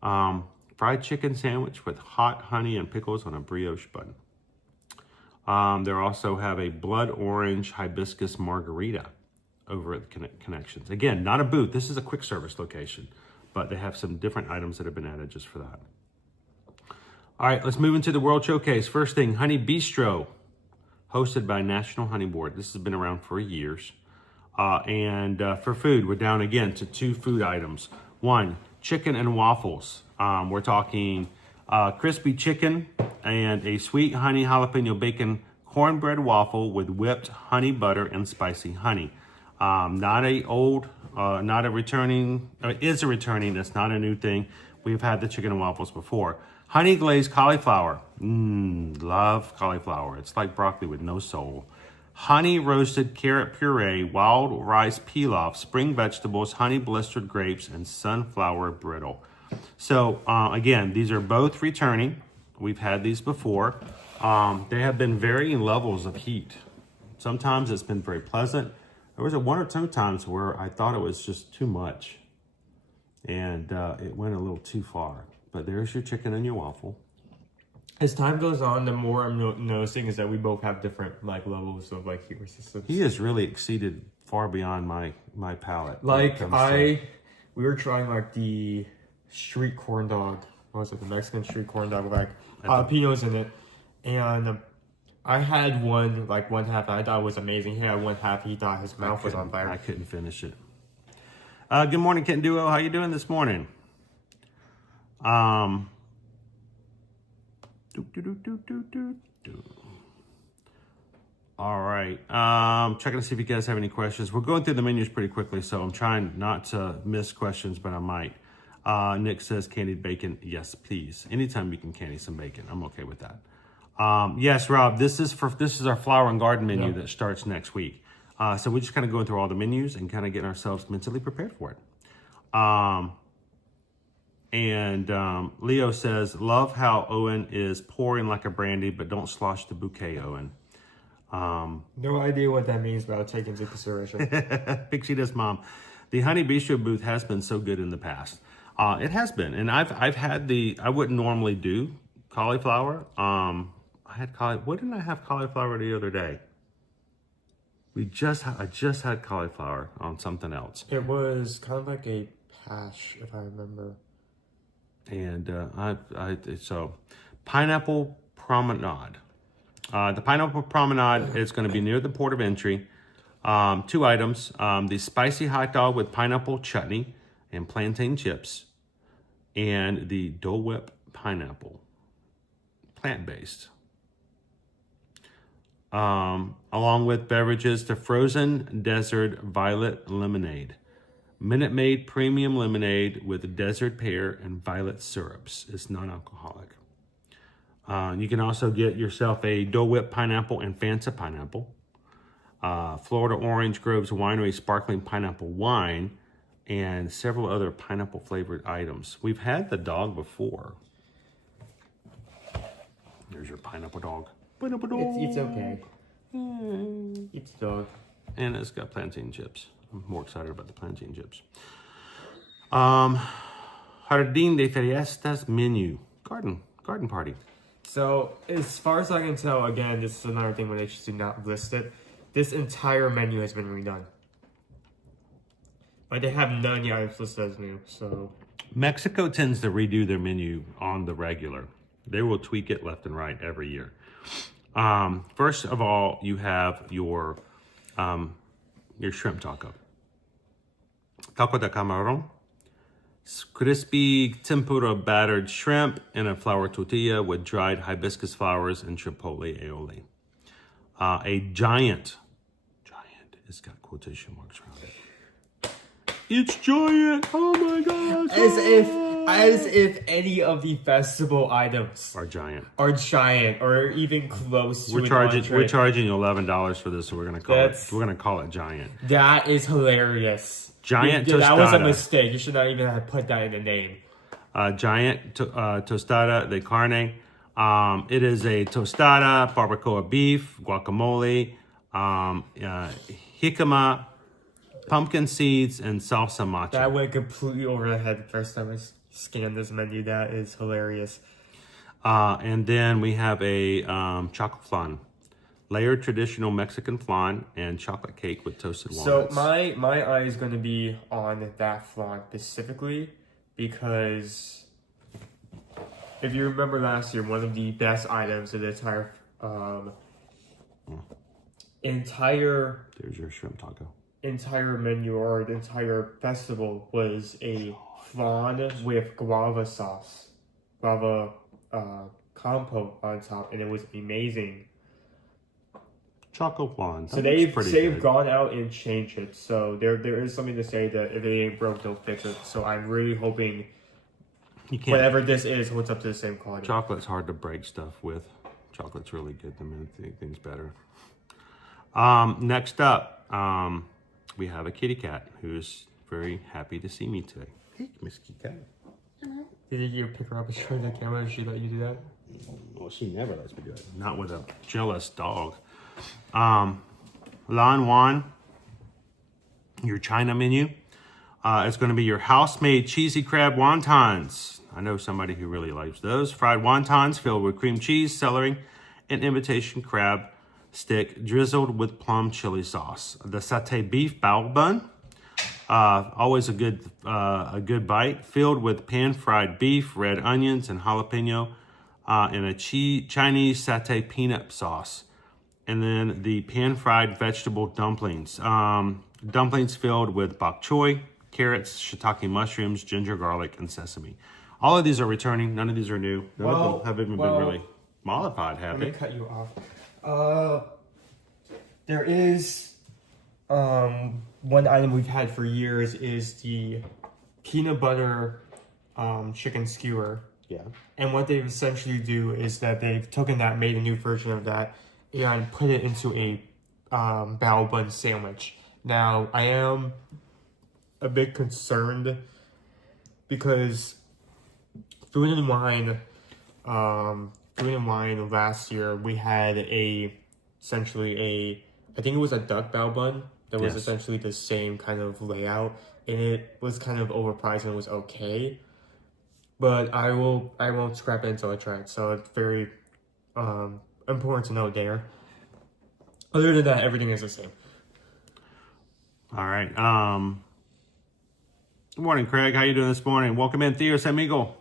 Fried chicken sandwich with hot honey and pickles on a brioche bun. They also have a blood orange hibiscus margarita over at Connections. Again, not a booth. This is a quick service location, but they have some different items that have been added just for that. All right, let's move into the World Showcase. First thing, Honey Bistro, hosted by National Honey Board. This has been around for years. And for food, we're down again to 2 food items. 1, chicken and waffles. We're talking crispy chicken and a sweet honey jalapeno bacon cornbread waffle with whipped honey butter and spicy honey. Not a returning, is a returning, that's not a new thing. We've had the chicken and waffles before. Honey glazed cauliflower. Love cauliflower. It's like broccoli with no soul. Honey roasted carrot puree, wild rice pilaf, spring vegetables, honey blistered grapes, and sunflower brittle. So again, these are both returning. We've had these before. They have been varying levels of heat. Sometimes it's been very pleasant. There was 1 or 2 times where I thought it was just too much. And it went a little too far. But there's your chicken and your waffle. As time goes on, the more I'm noticing is that we both have different levels of heat resistance. He has really exceeded far beyond my palate. We were trying the street corn dog. What was it? The Mexican street corn dog with jalapenos in it. And I had one half. I thought it was amazing. He had one half. He thought his mouth was on fire. I couldn't finish it. Good morning, Kent Duo. How you doing this morning? All right. Checking to see if you guys have any questions. We're going through the menus pretty quickly, so I'm trying not to miss questions, but I might. Nick says candied bacon. Yes, please. Anytime you can candy some bacon, I'm okay with that. Yes, Rob. This is our Flower and Garden menu that starts next week. So we're just kind of going through all the menus and kind of getting ourselves mentally prepared for it. Leo says, love how Owen is pouring like a brandy, but don't slosh the bouquet, Owen. No idea what that means, but I'll take into consideration. Pixie does, Mom. The Honey Bistro booth has been so good in the past. It has been, and I've had I wouldn't normally do cauliflower. I had what didn't I have cauliflower the other day? I just had cauliflower on something else. It was kind of like a hash, if I remember. And so Pineapple Promenade. The Pineapple Promenade is going to be near the port of entry. 2 items: the spicy hot dog with pineapple chutney and plantain chips, and the Dole Whip pineapple, plant-based. Along with beverages, the frozen desert violet lemonade, Minute Maid premium lemonade with desert pear and violet syrups. It's non-alcoholic. You can also get yourself a Dole Whip pineapple and Fanta pineapple, Florida Orange Groves Winery sparkling pineapple wine, and several other pineapple flavored items. We've had the dog before. There's your pineapple dog. Pineapple dog. It's okay. It's dog. And it's got plantain chips. I'm more excited about the plantain chips. Jardín de Fiestas menu. Garden party. So, as far as I can tell, again, this is another thing where they just do not list it. This entire menu has been redone. Like, they have none yet items listed as new, so... Mexico tends to redo their menu on the regular. They will tweak it left and right every year. First of all, you have your shrimp taco. Taco de camarón. Crispy tempura battered shrimp in a flour tortilla with dried hibiscus flowers and chipotle aioli. A giant, it's got quotation marks around it. It's giant, oh my gosh. As if any of the festival items Are giant. or even close to We're charging you $11 for this, so we're gonna call it giant. That is hilarious. Giant That was a tostada. mistake. You should not even have put that in the name. Giant tostada de carne. It is a tostada, barbacoa beef, guacamole, jicama, pumpkin seeds, and salsa macha. That went completely over the head the first time I scanned this menu. That is hilarious. And then we have a chocolate flan. Layered traditional Mexican flan and chocolate cake with toasted walnuts. So my eye is going to be on that flan specifically because if you remember last year, one of the best items of the entire There's your shrimp taco. entire menu or the entire festival was a flan with guava sauce, guava compote on top, and it was amazing. Choco flan. So they've gone out and changed it. So there is something to say that if it ain't broke, don't fix it. So I'm really hoping whatever this is holds up to the same quality. Chocolate's hard to break stuff with. Chocolate's really good to make things better. Next up, we have a kitty cat who's very happy to see me today. Hey, Miss Kitty Cat. Did you pick her up and show the camera and she let you do that? Well, she never lets me do it. Not with a jealous dog. Lan Wan, your China menu. It's going to be your house-made cheesy crab wontons. I know somebody who really likes those. Fried wontons filled with cream cheese, celery, and imitation crab stick drizzled with plum chili sauce. The satay beef bao bun, always a good bite, filled with pan-fried beef, red onions, and jalapeno, and a Chinese satay peanut sauce. And then the pan-fried vegetable dumplings. Dumplings filled with bok choy, carrots, shiitake mushrooms, ginger garlic, and sesame. All of these are returning. None of these are new. None of them have even been really modified, have Let me they? cut you off. There is one item we've had for years is the peanut butter chicken skewer. Yeah. And what they've essentially do is that they've taken that, made a new version of that, and put it into a bao bun sandwich. Now, I am a bit concerned because Food and Wine last year, we had essentially I think it was a duck bao bun that was essentially the same kind of layout, and it was kind of overpriced and it was okay. But I won't scrap it until I try it. So it's very important to note there. Other than that, everything is the same. All right. Good morning, Craig. How you doing this morning? Welcome in, Theo Samigo.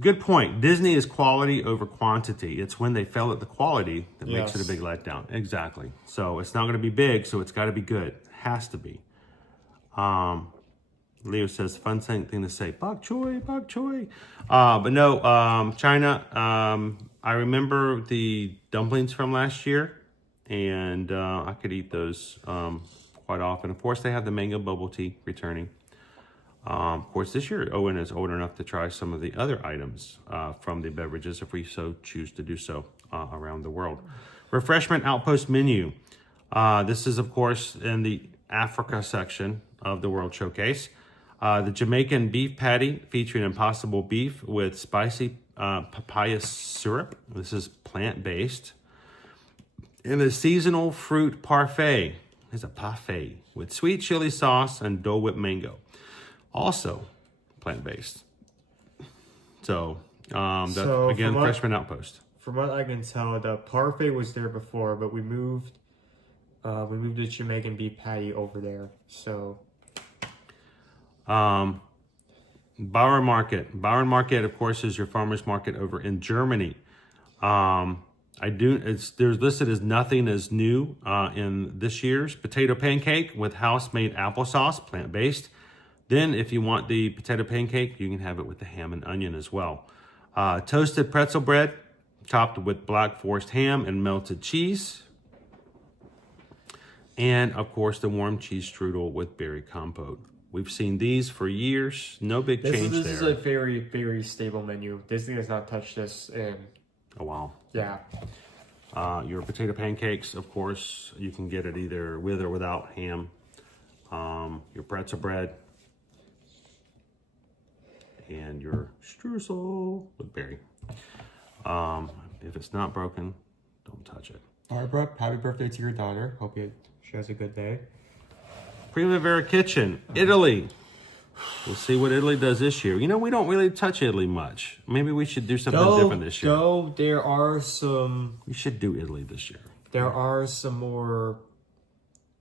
Good point. Disney is quality over quantity. It's when they fail at the quality that makes it a big letdown. Exactly. So it's not going to be big, so it's got to be good. It has to be. Leo says, fun thing to say, bok choy, bok choy. But no, China, I remember the dumplings from last year, and I could eat those quite often. Of course, they have the mango bubble tea returning. Of course, this year, Owen is old enough to try some of the other items from the beverages, if we so choose to do so around the world. Refreshment Outpost menu. This is, of course, in the Africa section of the World Showcase. The Jamaican beef patty featuring impossible beef with spicy papaya syrup. This is plant-based. And the seasonal fruit parfait. It's a parfait with sweet chili sauce and Dole Whip mango. Also plant-based. So, that's, again, Freshman Outpost. From what I can tell, the parfait was there before, but we moved the Jamaican beef patty over there. So, Bauer Market. Bauer Market, of course, is your farmer's market over in Germany. There's listed as nothing is new in this year's potato pancake with house-made applesauce, plant-based. Then, if you want the potato pancake, you can have it with the ham and onion as well. Toasted pretzel bread, topped with Black Forest ham and melted cheese. And, of course, the warm cheese strudel with berry compote. We've seen these for years. No big change there. This is a very, very stable menu. Disney has not touched this in a while. Yeah. Your potato pancakes, of course, you can get it either with or without ham. Your pretzel bread. And your streusel with berry. If it's not broken, don't touch it. Barbara, happy birthday to your daughter. Hope she has a good day. Primavera Kitchen, Italy. We'll see what Italy does this year. You know, we don't really touch Italy much. Maybe we should do something different this year. Though there are some... We should do Italy this year. There are some more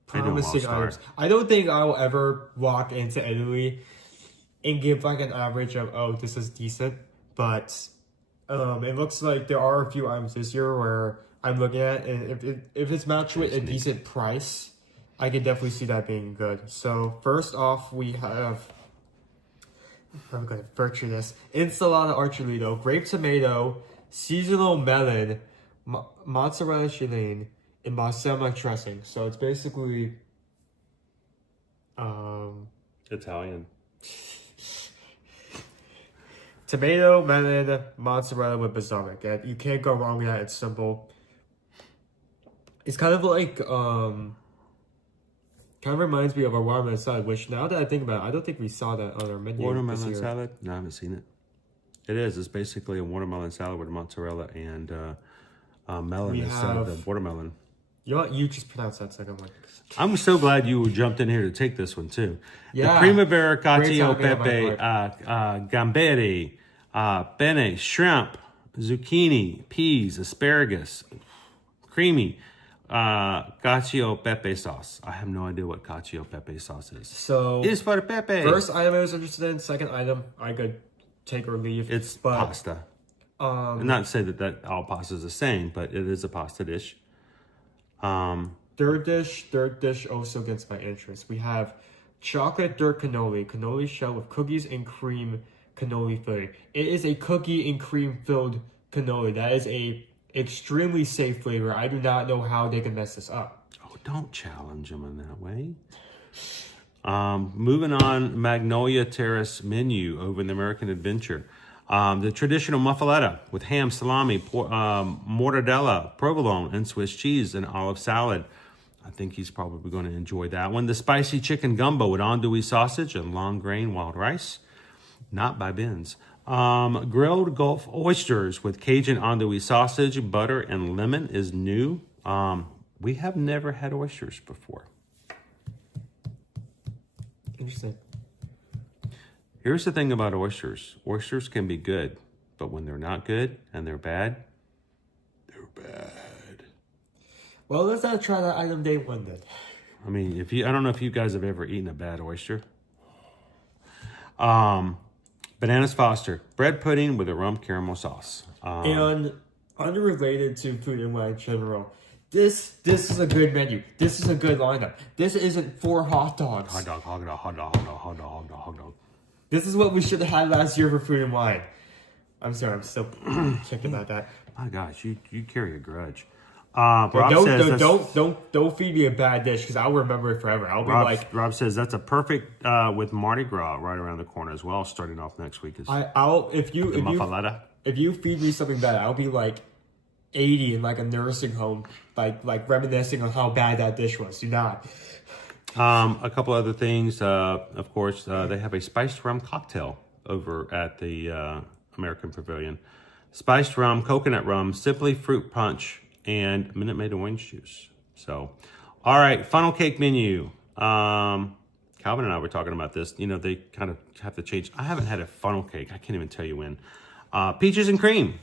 promising items. I don't think I will ever walk into Italy and give like an average of, oh, this is decent. But it looks like there are a few items this year where I'm looking at, and if it's matched with a decent price, I can definitely see that being good. So first off, we have, I'm going to butcher this, Insalata Archulito, grape tomato, seasonal melon, mozzarella chilene, and balsamic dressing. So it's basically Italian. Tomato, melon, mozzarella with balsamic. You can't go wrong with that. It's simple. It's kind of like kind of reminds me of a watermelon salad, which now that I think about it, I don't think we saw that on our menu. Watermelon salad? No, I haven't seen it. It is. It's basically a watermelon salad with mozzarella and melon instead of the watermelon. You know what? You just pronounce that second one. I'm so glad you jumped in here to take this one too. Yeah. The Primavera Cacio Pepe, gamberi, penne, shrimp, zucchini, peas, asparagus, creamy. Cacio pepe sauce. I have no idea what cacio pepe sauce is. So it is for the pepe. First item I was interested in. Second item I could take or leave. It's pasta. Not to say that all pasta is the same, but it is a pasta dish. Third dish also gets my interest. We have chocolate dirt cannoli shell with cookies and cream cannoli filling. It is a cookie and cream filled cannoli. That is a extremely safe flavor. I do not know how they can mess this up. Oh, don't challenge them in that way. Moving on, Magnolia Terrace menu over in the American Adventure. The traditional muffaletta with ham, salami, mortadella, provolone, and Swiss cheese and olive salad. I think he's probably going to enjoy that one. The spicy chicken gumbo with andouille sausage and long grain wild rice. Not by Ben's. Grilled Gulf oysters with Cajun andouille sausage, butter, and lemon is new. We have never had oysters before. Interesting. Here's the thing about oysters. Oysters can be good, but when they're not good and they're bad, they're bad. Well, let's not try that item day one then. I mean, I don't know if you guys have ever eaten a bad oyster. Bananas Foster, bread pudding with a rum caramel sauce. And unrelated to food and wine in general, this is a good menu. This is a good lineup. This isn't 4 hot dogs. Hot dog, hot dog, hot dog, hot dog, hot dog, hot dog, hot dog. This is what we should have had last year for food and wine. I'm sorry, I'm still checked about that. My gosh, you carry a grudge. Don't feed me a bad dish because I'll remember it forever. I'll be like, Rob says that's a perfect with Mardi Gras right around the corner as well. Starting off next week is if you feed me something bad, I'll be like 80 in like a nursing home, like reminiscing on how bad that dish was. Do not. A couple other things. Of course, they have a spiced rum cocktail over at the American Pavilion. Spiced rum, coconut rum, simply fruit punch, and Minute Maid orange juice. So, all right, funnel cake menu. Calvin and I were talking about this. You know, they kind of have to change. I haven't had a funnel cake. I can't even tell you when. Peaches and cream.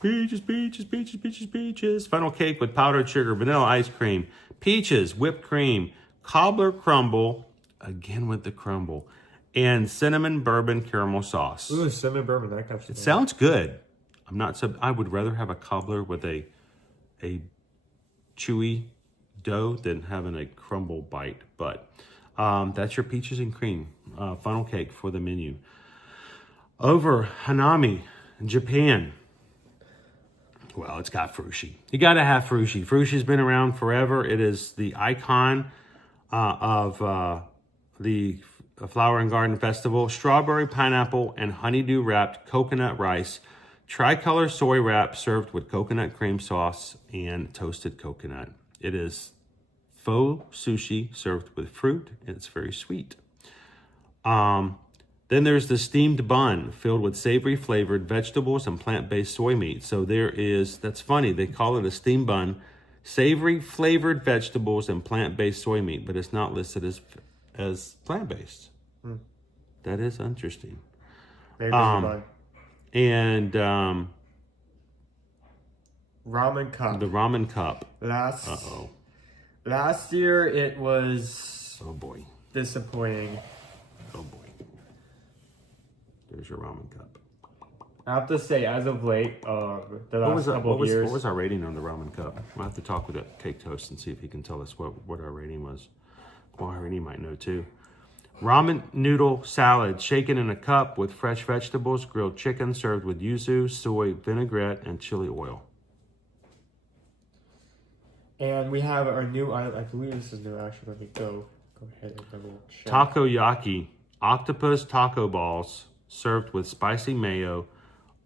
Peaches, peaches, peaches, peaches, peaches. Funnel cake with powdered sugar, vanilla ice cream, peaches, whipped cream, cobbler crumble, again with the crumble, and cinnamon bourbon caramel sauce. Ooh, cinnamon bourbon. That comes. It sounds good. I would rather have a cobbler with a chewy dough than having a crumble bite. But that's your peaches and cream funnel cake for the menu. Over Hanami, Japan. Well, it's got frushi. You got to have frushi. Frushi's been around forever. It is the icon of the Flower and Garden Festival. Strawberry, pineapple, and honeydew wrapped coconut rice. Tricolor soy wrap served with coconut cream sauce and toasted coconut. It is faux sushi served with fruit, and it's very sweet. Then there's the steamed bun filled with savory flavored vegetables and plant-based soy meat. So that's funny, they call it a steamed bun, savory flavored vegetables and plant-based soy meat, but it's not listed as plant-based. That is interesting. Maybe bun. And Ramen cup. the ramen cup. Last year it was Oh boy. disappointing. Oh boy. There's your ramen cup. I have to say, as of late, the last couple of years. What was our rating on the ramen cup? We'll have to talk with Cake Toast and see if he can tell us what our rating was. Well, our rating might know too. Ramen noodle salad shaken in a cup with fresh vegetables, grilled chicken served with yuzu, soy vinaigrette, and chili oil. And we have our new item. I believe this is new. Actually, let me go ahead and double check. Takoyaki, octopus taco balls served with spicy mayo,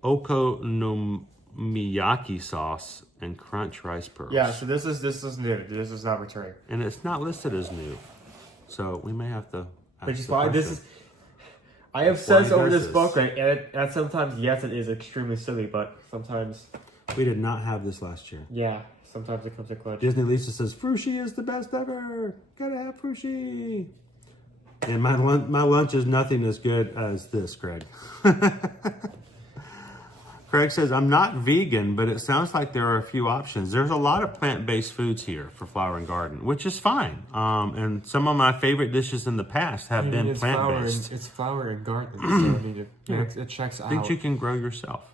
okonomiyaki sauce, and crunch rice pearls. Yeah, so this is new. This is not returning. And it's not listed as new, so we may have to. Which is why this is. I have sense over this book, right? And sometimes, yes, it is extremely silly, but sometimes. We did not have this last year. Yeah, sometimes it comes in clutch. Disney Lisa says, Frushi is the best ever. Gotta have Frushi. And my lunch is nothing as good as this, Craig. Craig says, I'm not vegan, but it sounds like there are a few options. There's a lot of plant-based foods here for Flower and Garden, which is fine. And some of my favorite dishes in the past have been plant-based. It's Flower and Garden, so I mean, it checks out. Things you can grow yourself.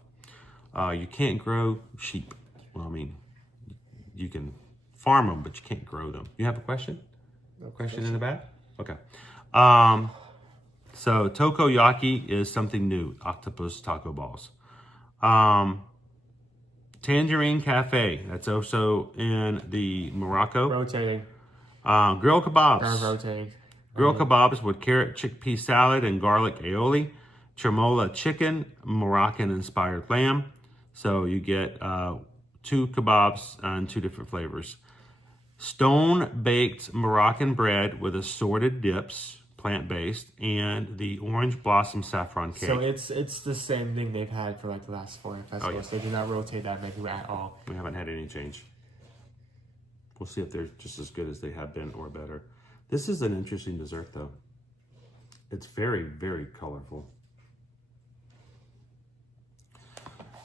You can't grow sheep. Well, I mean, you can farm them, but you can't grow them. You have a question? No question in the back? Okay. So takoyaki is something new. Octopus taco balls. Tangerine Cafe. That's also in the Morocco. Rotating. Grilled kebabs. Rotating. Grilled kebabs with carrot chickpea salad and garlic aioli. Tremola chicken, Moroccan-inspired lamb. So you get 2 kebabs and 2 different flavors. Stone-baked Moroccan bread with assorted dips, plant-based, and the orange blossom saffron cake. So it's the same thing they've had for like the last 4 festivals. Oh, yeah. They do not rotate that menu at all. We haven't had any change. We'll see if they're just as good as they have been or better. This is an interesting dessert, though. It's very, very colorful.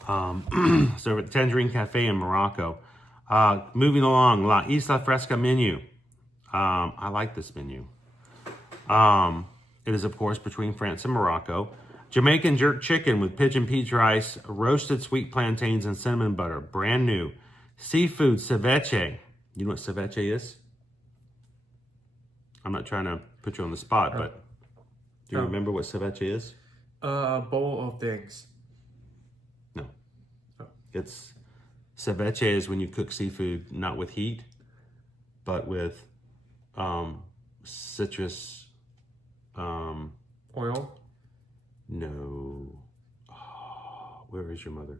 So at Tangerine Cafe in Morocco, Moving along, La Isla Fresca menu. I like this menu. It is, of course, between France and Morocco. Jamaican jerk chicken with pigeon peach rice, roasted sweet plantains, and cinnamon butter. Brand new. Seafood ceviche. You know what ceviche is? I'm not trying to put you on the spot, but do you remember what ceviche is? A bowl of things. No. It's ceviche is when you cook seafood not with heat, but with citrus. Oil? No. Oh, where is your mother?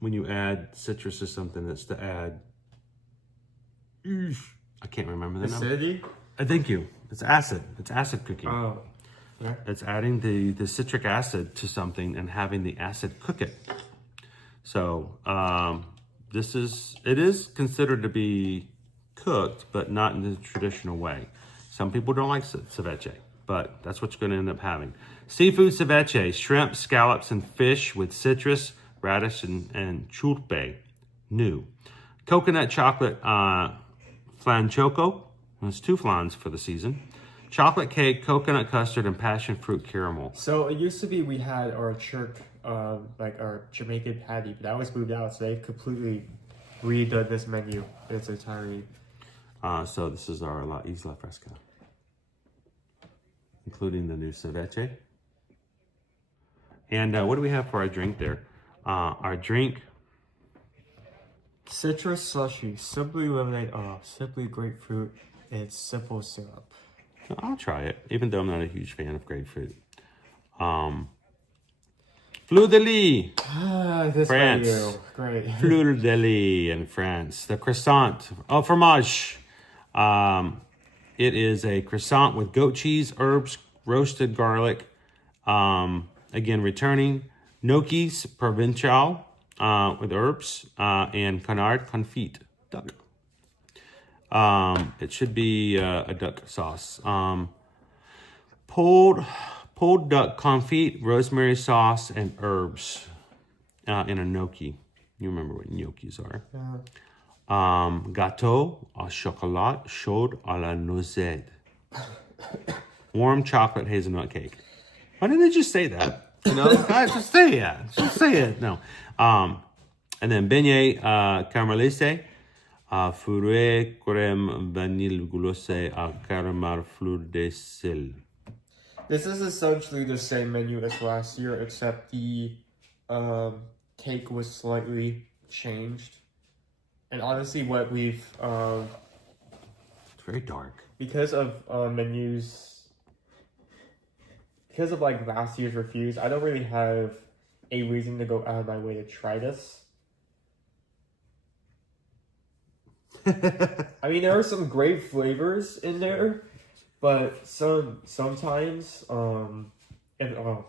When you add citrus to something, that's to add. I can't remember the name. Acidity? Thank you. It's acid. It's acid cooking. Oh. Yeah. It's adding the citric acid to something and having the acid cook it. So it is considered to be cooked, but not in the traditional way. Some people don't like ceviche, but that's what you're going to end up having. Seafood ceviche, shrimp, scallops, and fish with citrus, radish, and chulpe. New. Coconut chocolate flan choco. There's 2 flans for the season. Chocolate cake, coconut custard, and passion fruit caramel. So it used to be we had our like our Jamaican patty, but that was moved out, so they've completely redone this menu in its entirety. So this is our La Isla Fresca, including the new ceviche. And what do we have for our drink there? Our drink. Citrus slushy, simply lemonade, simply grapefruit, and simple syrup. I'll try it, even though I'm not a huge fan of grapefruit. Fleur de lis. This France. menu, great. Fleur de lis in France. The croissant au fromage. It is a croissant with goat cheese, herbs, roasted garlic. Again, returning. Gnocchis provincial with herbs and canard confit. Duck. It should be a duck sauce. Pulled duck confit, rosemary sauce, and herbs in a gnocchi. You remember what gnocchis are. Yeah. Gâteau au chocolat chaud à la noisette. Warm chocolate hazelnut cake. Why didn't they just say that? You know, guys, just say it. Just say it. No. And then beignet caramelisse. Fourré crème vanille glacée à caramel fleur de sel. This is essentially the same menu as last year, except the cake was slightly changed. And honestly, what we've It's very dark. because of menus, because of like last year's reviews, I don't really have a reason to go out of my way to try this. I mean, there are some great flavors in there, but sometimes, and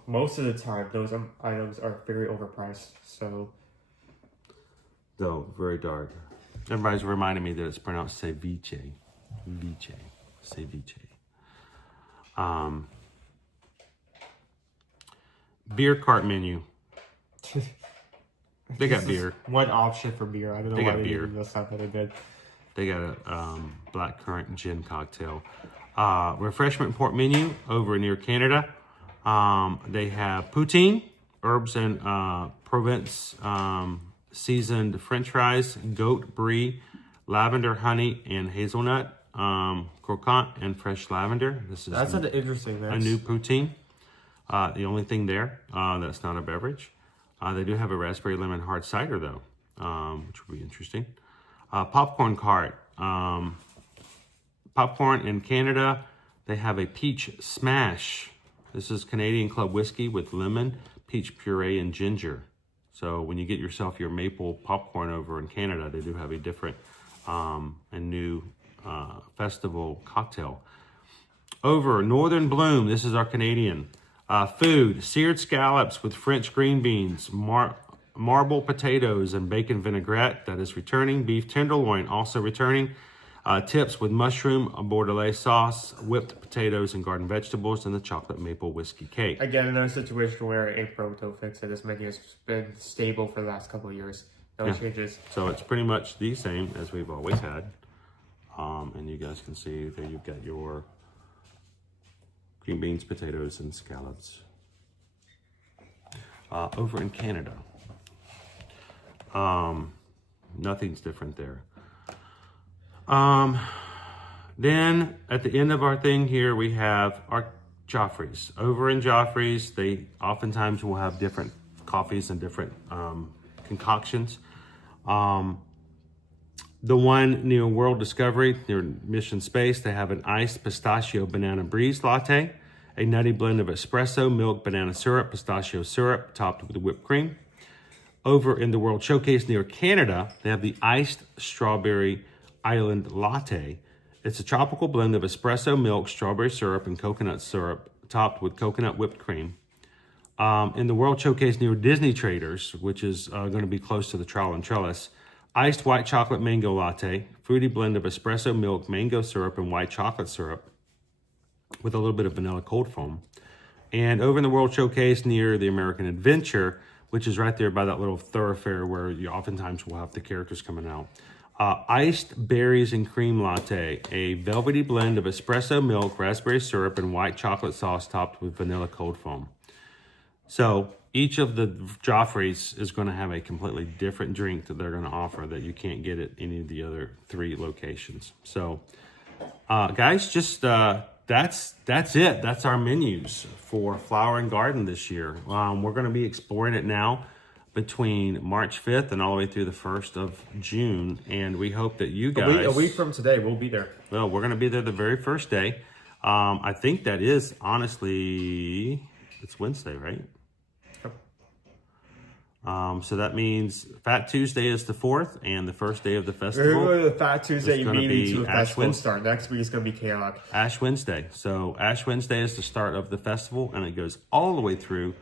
most of the time, those items are very overpriced. So, Though, very dark. Everybody's reminding me that it's pronounced ceviche. Ceviche. Beer cart menu. They got beer. one option for beer. I don't know They why got they beer. did this stuff, but they did. They got a blackcurrant gin cocktail. Refreshment port menu over near Canada. They have poutine, herbs and Provence seasoned French fries, goat brie, lavender honey, and hazelnut, croquant and fresh lavender. This is That's an interesting mix. a new poutine. The only thing there that's not a beverage. They do have a raspberry lemon hard cider though, which would be interesting. Popcorn cart. Popcorn in Canada, they have a peach smash. This is Canadian Club whiskey with lemon, peach puree, and ginger. So when you get yourself your maple popcorn over in Canada, they do have a different and new festival cocktail. Over Northern Bloom, this is our Canadian. Food, seared scallops with French green beans, marble potatoes, and bacon vinaigrette. That is returning. Beef tenderloin, also returning. Tips with mushroom, bordelaise sauce, whipped potatoes, and garden vegetables, and the chocolate maple whiskey cake. Again, another situation where a proto fix of this menu has been stable for the last couple of years. No changes. So it's pretty much the same as we've always had. And you guys can see there you've got your green beans, potatoes, and scallops. Over in Canada, nothing's different there. Then at the end of our thing here, we have our Joffrey's. Over in Joffrey's, they oftentimes will have different coffees and different concoctions. The one near World Discovery, near Mission Space, they have an iced pistachio banana breeze latte, a nutty blend of espresso, milk, banana syrup, pistachio syrup, topped with whipped cream. Over in the World Showcase near Canada, they have the iced strawberry island latte. It's a tropical blend of espresso, milk, strawberry syrup, and coconut syrup, topped with coconut whipped cream. In the World Showcase near Disney Traders, which is going to be close to the Trowel and Trellis, iced white chocolate mango latte, fruity blend of espresso, milk, mango syrup, and white chocolate syrup with a little bit of vanilla cold foam. And over in the World Showcase near the American Adventure, which is right there by that little thoroughfare where you oftentimes will have the characters coming out, iced berries and cream latte, a velvety blend of espresso, milk, raspberry syrup, and white chocolate sauce topped with vanilla cold foam. So each of the Joffrey's is going to have a completely different drink that they're going to offer that you can't get at any of the other 3 locations. So, guys, just that's it. That's our menus for Flower and Garden this year. We're going to be exploring it now between March 5th and all the way through the 1st of June, and we hope that you guys... A week from today, we'll be there. Well, we're going to be there the very first day. I think that is, honestly, it's Wednesday, right? So that means Fat Tuesday is the 4th, and the first day of the festival. We're going to Fat Tuesday immediately to the festival Wednesday. start. Next week is going to be chaotic. Ash Wednesday. So Ash Wednesday is the start of the festival, and it goes all the way through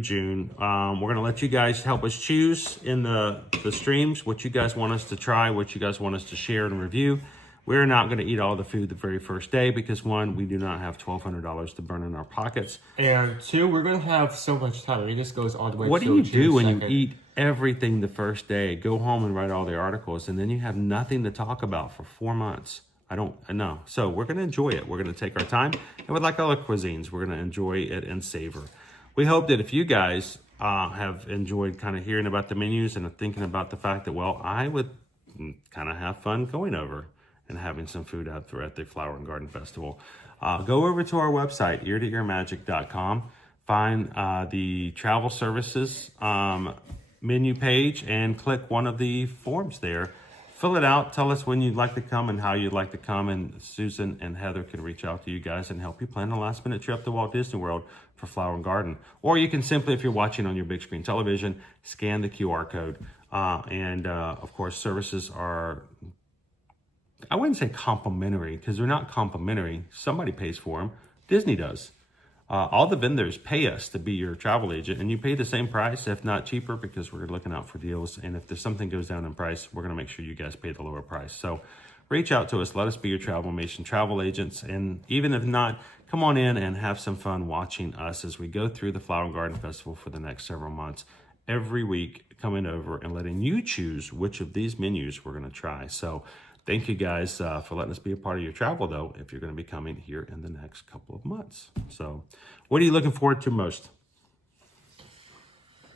June. We're going to let you guys help us choose in the streams what you guys want us to try, what you guys want us to share and review. We're not going to eat all the food the very first day because, 1, we do not have $1,200 to burn in our pockets. And 2, we're going to have so much time. I mean, this goes all the way What to do you June do when 2nd. you eat everything the first day, go home and write all the articles, and then you have nothing to talk about for 4 months? I don't know. So we're going to enjoy it. We're going to take our time. And with like other cuisines, we're going to enjoy it and savor. We hope that if you guys have enjoyed kind of hearing about the menus and thinking about the fact that, well, I would kind of have fun going over and having some food out there at the Flower and Garden Festival. Go over to our website, eartoearmagic.com. Find the travel services menu page and click one of the forms there. Fill it out. Tell us when you'd like to come and how you'd like to come. And Susan and Heather can reach out to you guys and help you plan a last-minute trip to Walt Disney World for Flower and Garden. Or you can simply, if you're watching on your big screen television, scan the QR code. Of course, services are... I wouldn't say complimentary because they're not complimentary. Somebody pays for them. Disney does. All the vendors pay us to be your travel agent, and you pay the same price, if not cheaper, because we're looking out for deals. And if there's something goes down in price, we're going to make sure you guys pay the lower price. So reach out to us. Let us be your Travelmation travel agents. And even if not, come on in and have some fun watching us as we go through the Flower and Garden Festival for the next several months. Every week, coming over and letting you choose which of these menus we're going to try. So thank you guys for letting us be a part of your travel, though, if you're going to be coming here in the next couple of months. So what are you looking forward to most?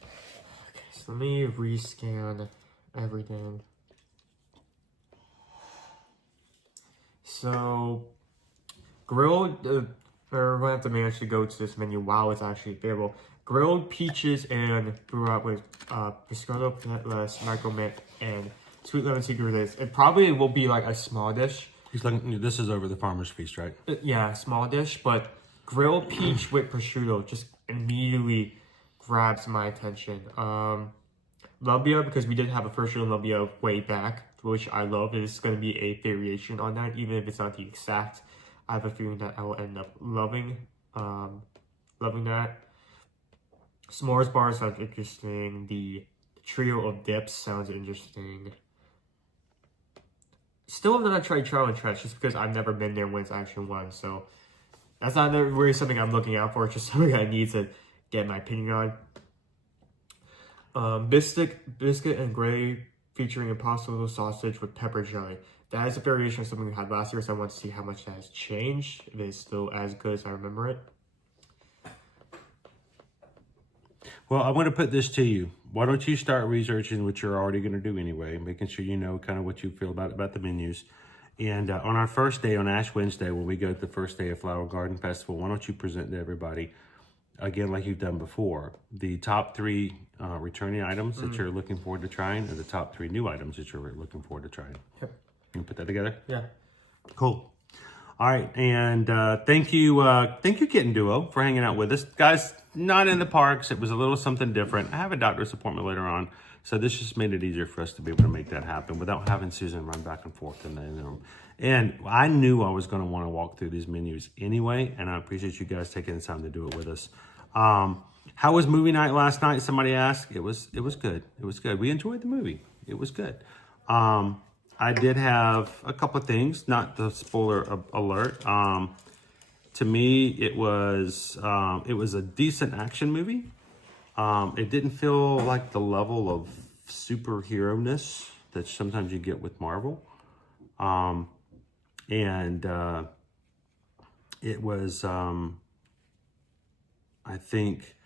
Okay, so let me rescan everything. So, grilled, we're going to have to manage to go to this menu while it's actually available. Grilled peaches and brew up with prosciutto, petless, micromint, and sweet lemon tea goulash. It probably will be like a small dish. He's looking. This is over the Farmer's Feast, right? Yeah, small dish, but grilled peach with prosciutto just immediately grabs my attention. Lubia, because we did have a prosciutto lubia way back, which I love. It's going to be a variation on that, even if it's not the exact. I have a feeling that I will end up loving that. S'mores bar sounds interesting. The trio of dips sounds interesting. Still have not tried Trial and Trash just because I've never been there when it's actually won. So that's not really something I'm looking out for. It's just something I need to get my opinion on. biscuit and gravy featuring impossible sausage with pepper jelly. That is a variation of something we had last year, so I want to see how much that has changed. If it's still as good as I remember it. Well, I want to put this to you. Why don't you start researching what you're already going to do anyway, making sure you know kind of what you feel about the menus. And on our first day, on Ash Wednesday, when we go to the first day of Flower Garden Festival, why don't you present to everybody, again, like you've done before, the top 3 returning items that you're looking forward to trying and the top 3 new items that you're looking forward to trying. Yep. You put that together? Yeah. Cool. All right, and thank you, Kitten Duo, for hanging out with us. Guys, not in the parks. It was a little something different. I have a doctor's appointment later on, so this just made it easier for us to be able to make that happen without having Susan run back and forth in the room. And I knew I was going to want to walk through these menus anyway, and I appreciate you guys taking the time to do it with us. How was movie night last night? Somebody asked. It was good. It was good. We enjoyed the movie. It was good. I did have a couple of things, not the spoiler alert. To me, it was a decent action movie. It didn't feel like the level of superhero-ness that sometimes you get with Marvel. It was, I think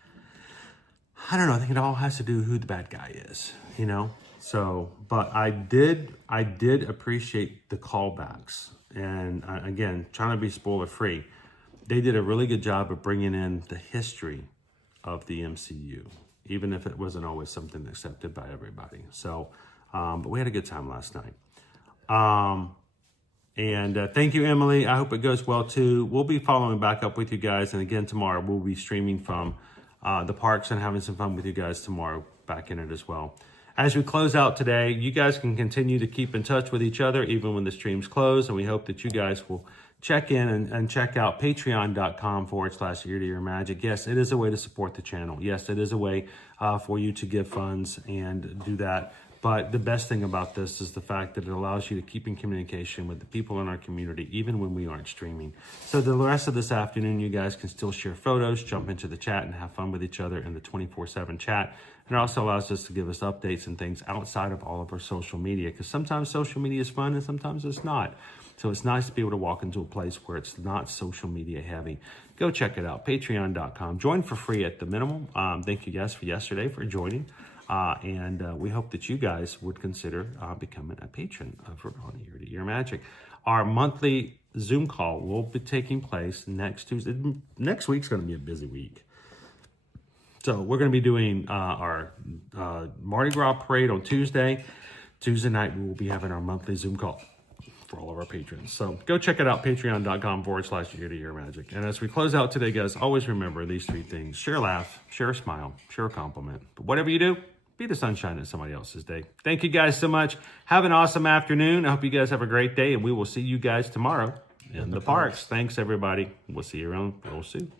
it all has to do with who the bad guy is, you know? So, but I did appreciate the callbacks. And again, trying to be spoiler free, they did a really good job of bringing in the history of the MCU, even if it wasn't always something accepted by everybody. So, but we had a good time last night. Thank you, Emily. I hope it goes well too. We'll be following back up with you guys. And again, tomorrow we'll be streaming from the parks and having some fun with you guys tomorrow back in it as well. As we close out today, you guys can continue to keep in touch with each other even when the streams close. And we hope that you guys will check in and check out patreon.com/ear-to-ear-magic. Yes, it is a way to support the channel. Yes, it is a way for you to give funds and do that. But the best thing about this is the fact that it allows you to keep in communication with the people in our community, even when we aren't streaming. So the rest of this afternoon, you guys can still share photos, jump into the chat, and have fun with each other in the 24/7 chat. And it also allows us to give us updates and things outside of all of our social media, because sometimes social media is fun and sometimes it's not. So it's nice to be able to walk into a place where it's not social media heavy. Go check it out, patreon.com. Join for free at the minimum. Thank you guys for yesterday for joining. We hope that you guys would consider becoming a patron over on Ear to Ear Magic. Our monthly Zoom call will be taking place next Tuesday. Next week's going to be a busy week. So we're going to be doing our Mardi Gras parade on Tuesday. Tuesday night, we will be having our monthly Zoom call for all of our patrons. So go check it out, patreon.com/ear-to-ear-magic. And as we close out today, guys, always remember these 3 things. Share a laugh, share a smile, share a compliment. But whatever you do, be the sunshine in somebody else's day. Thank you guys so much. Have an awesome afternoon. I hope you guys have a great day, and we will see you guys tomorrow in the parks. Thanks, everybody. We'll see you around real soon.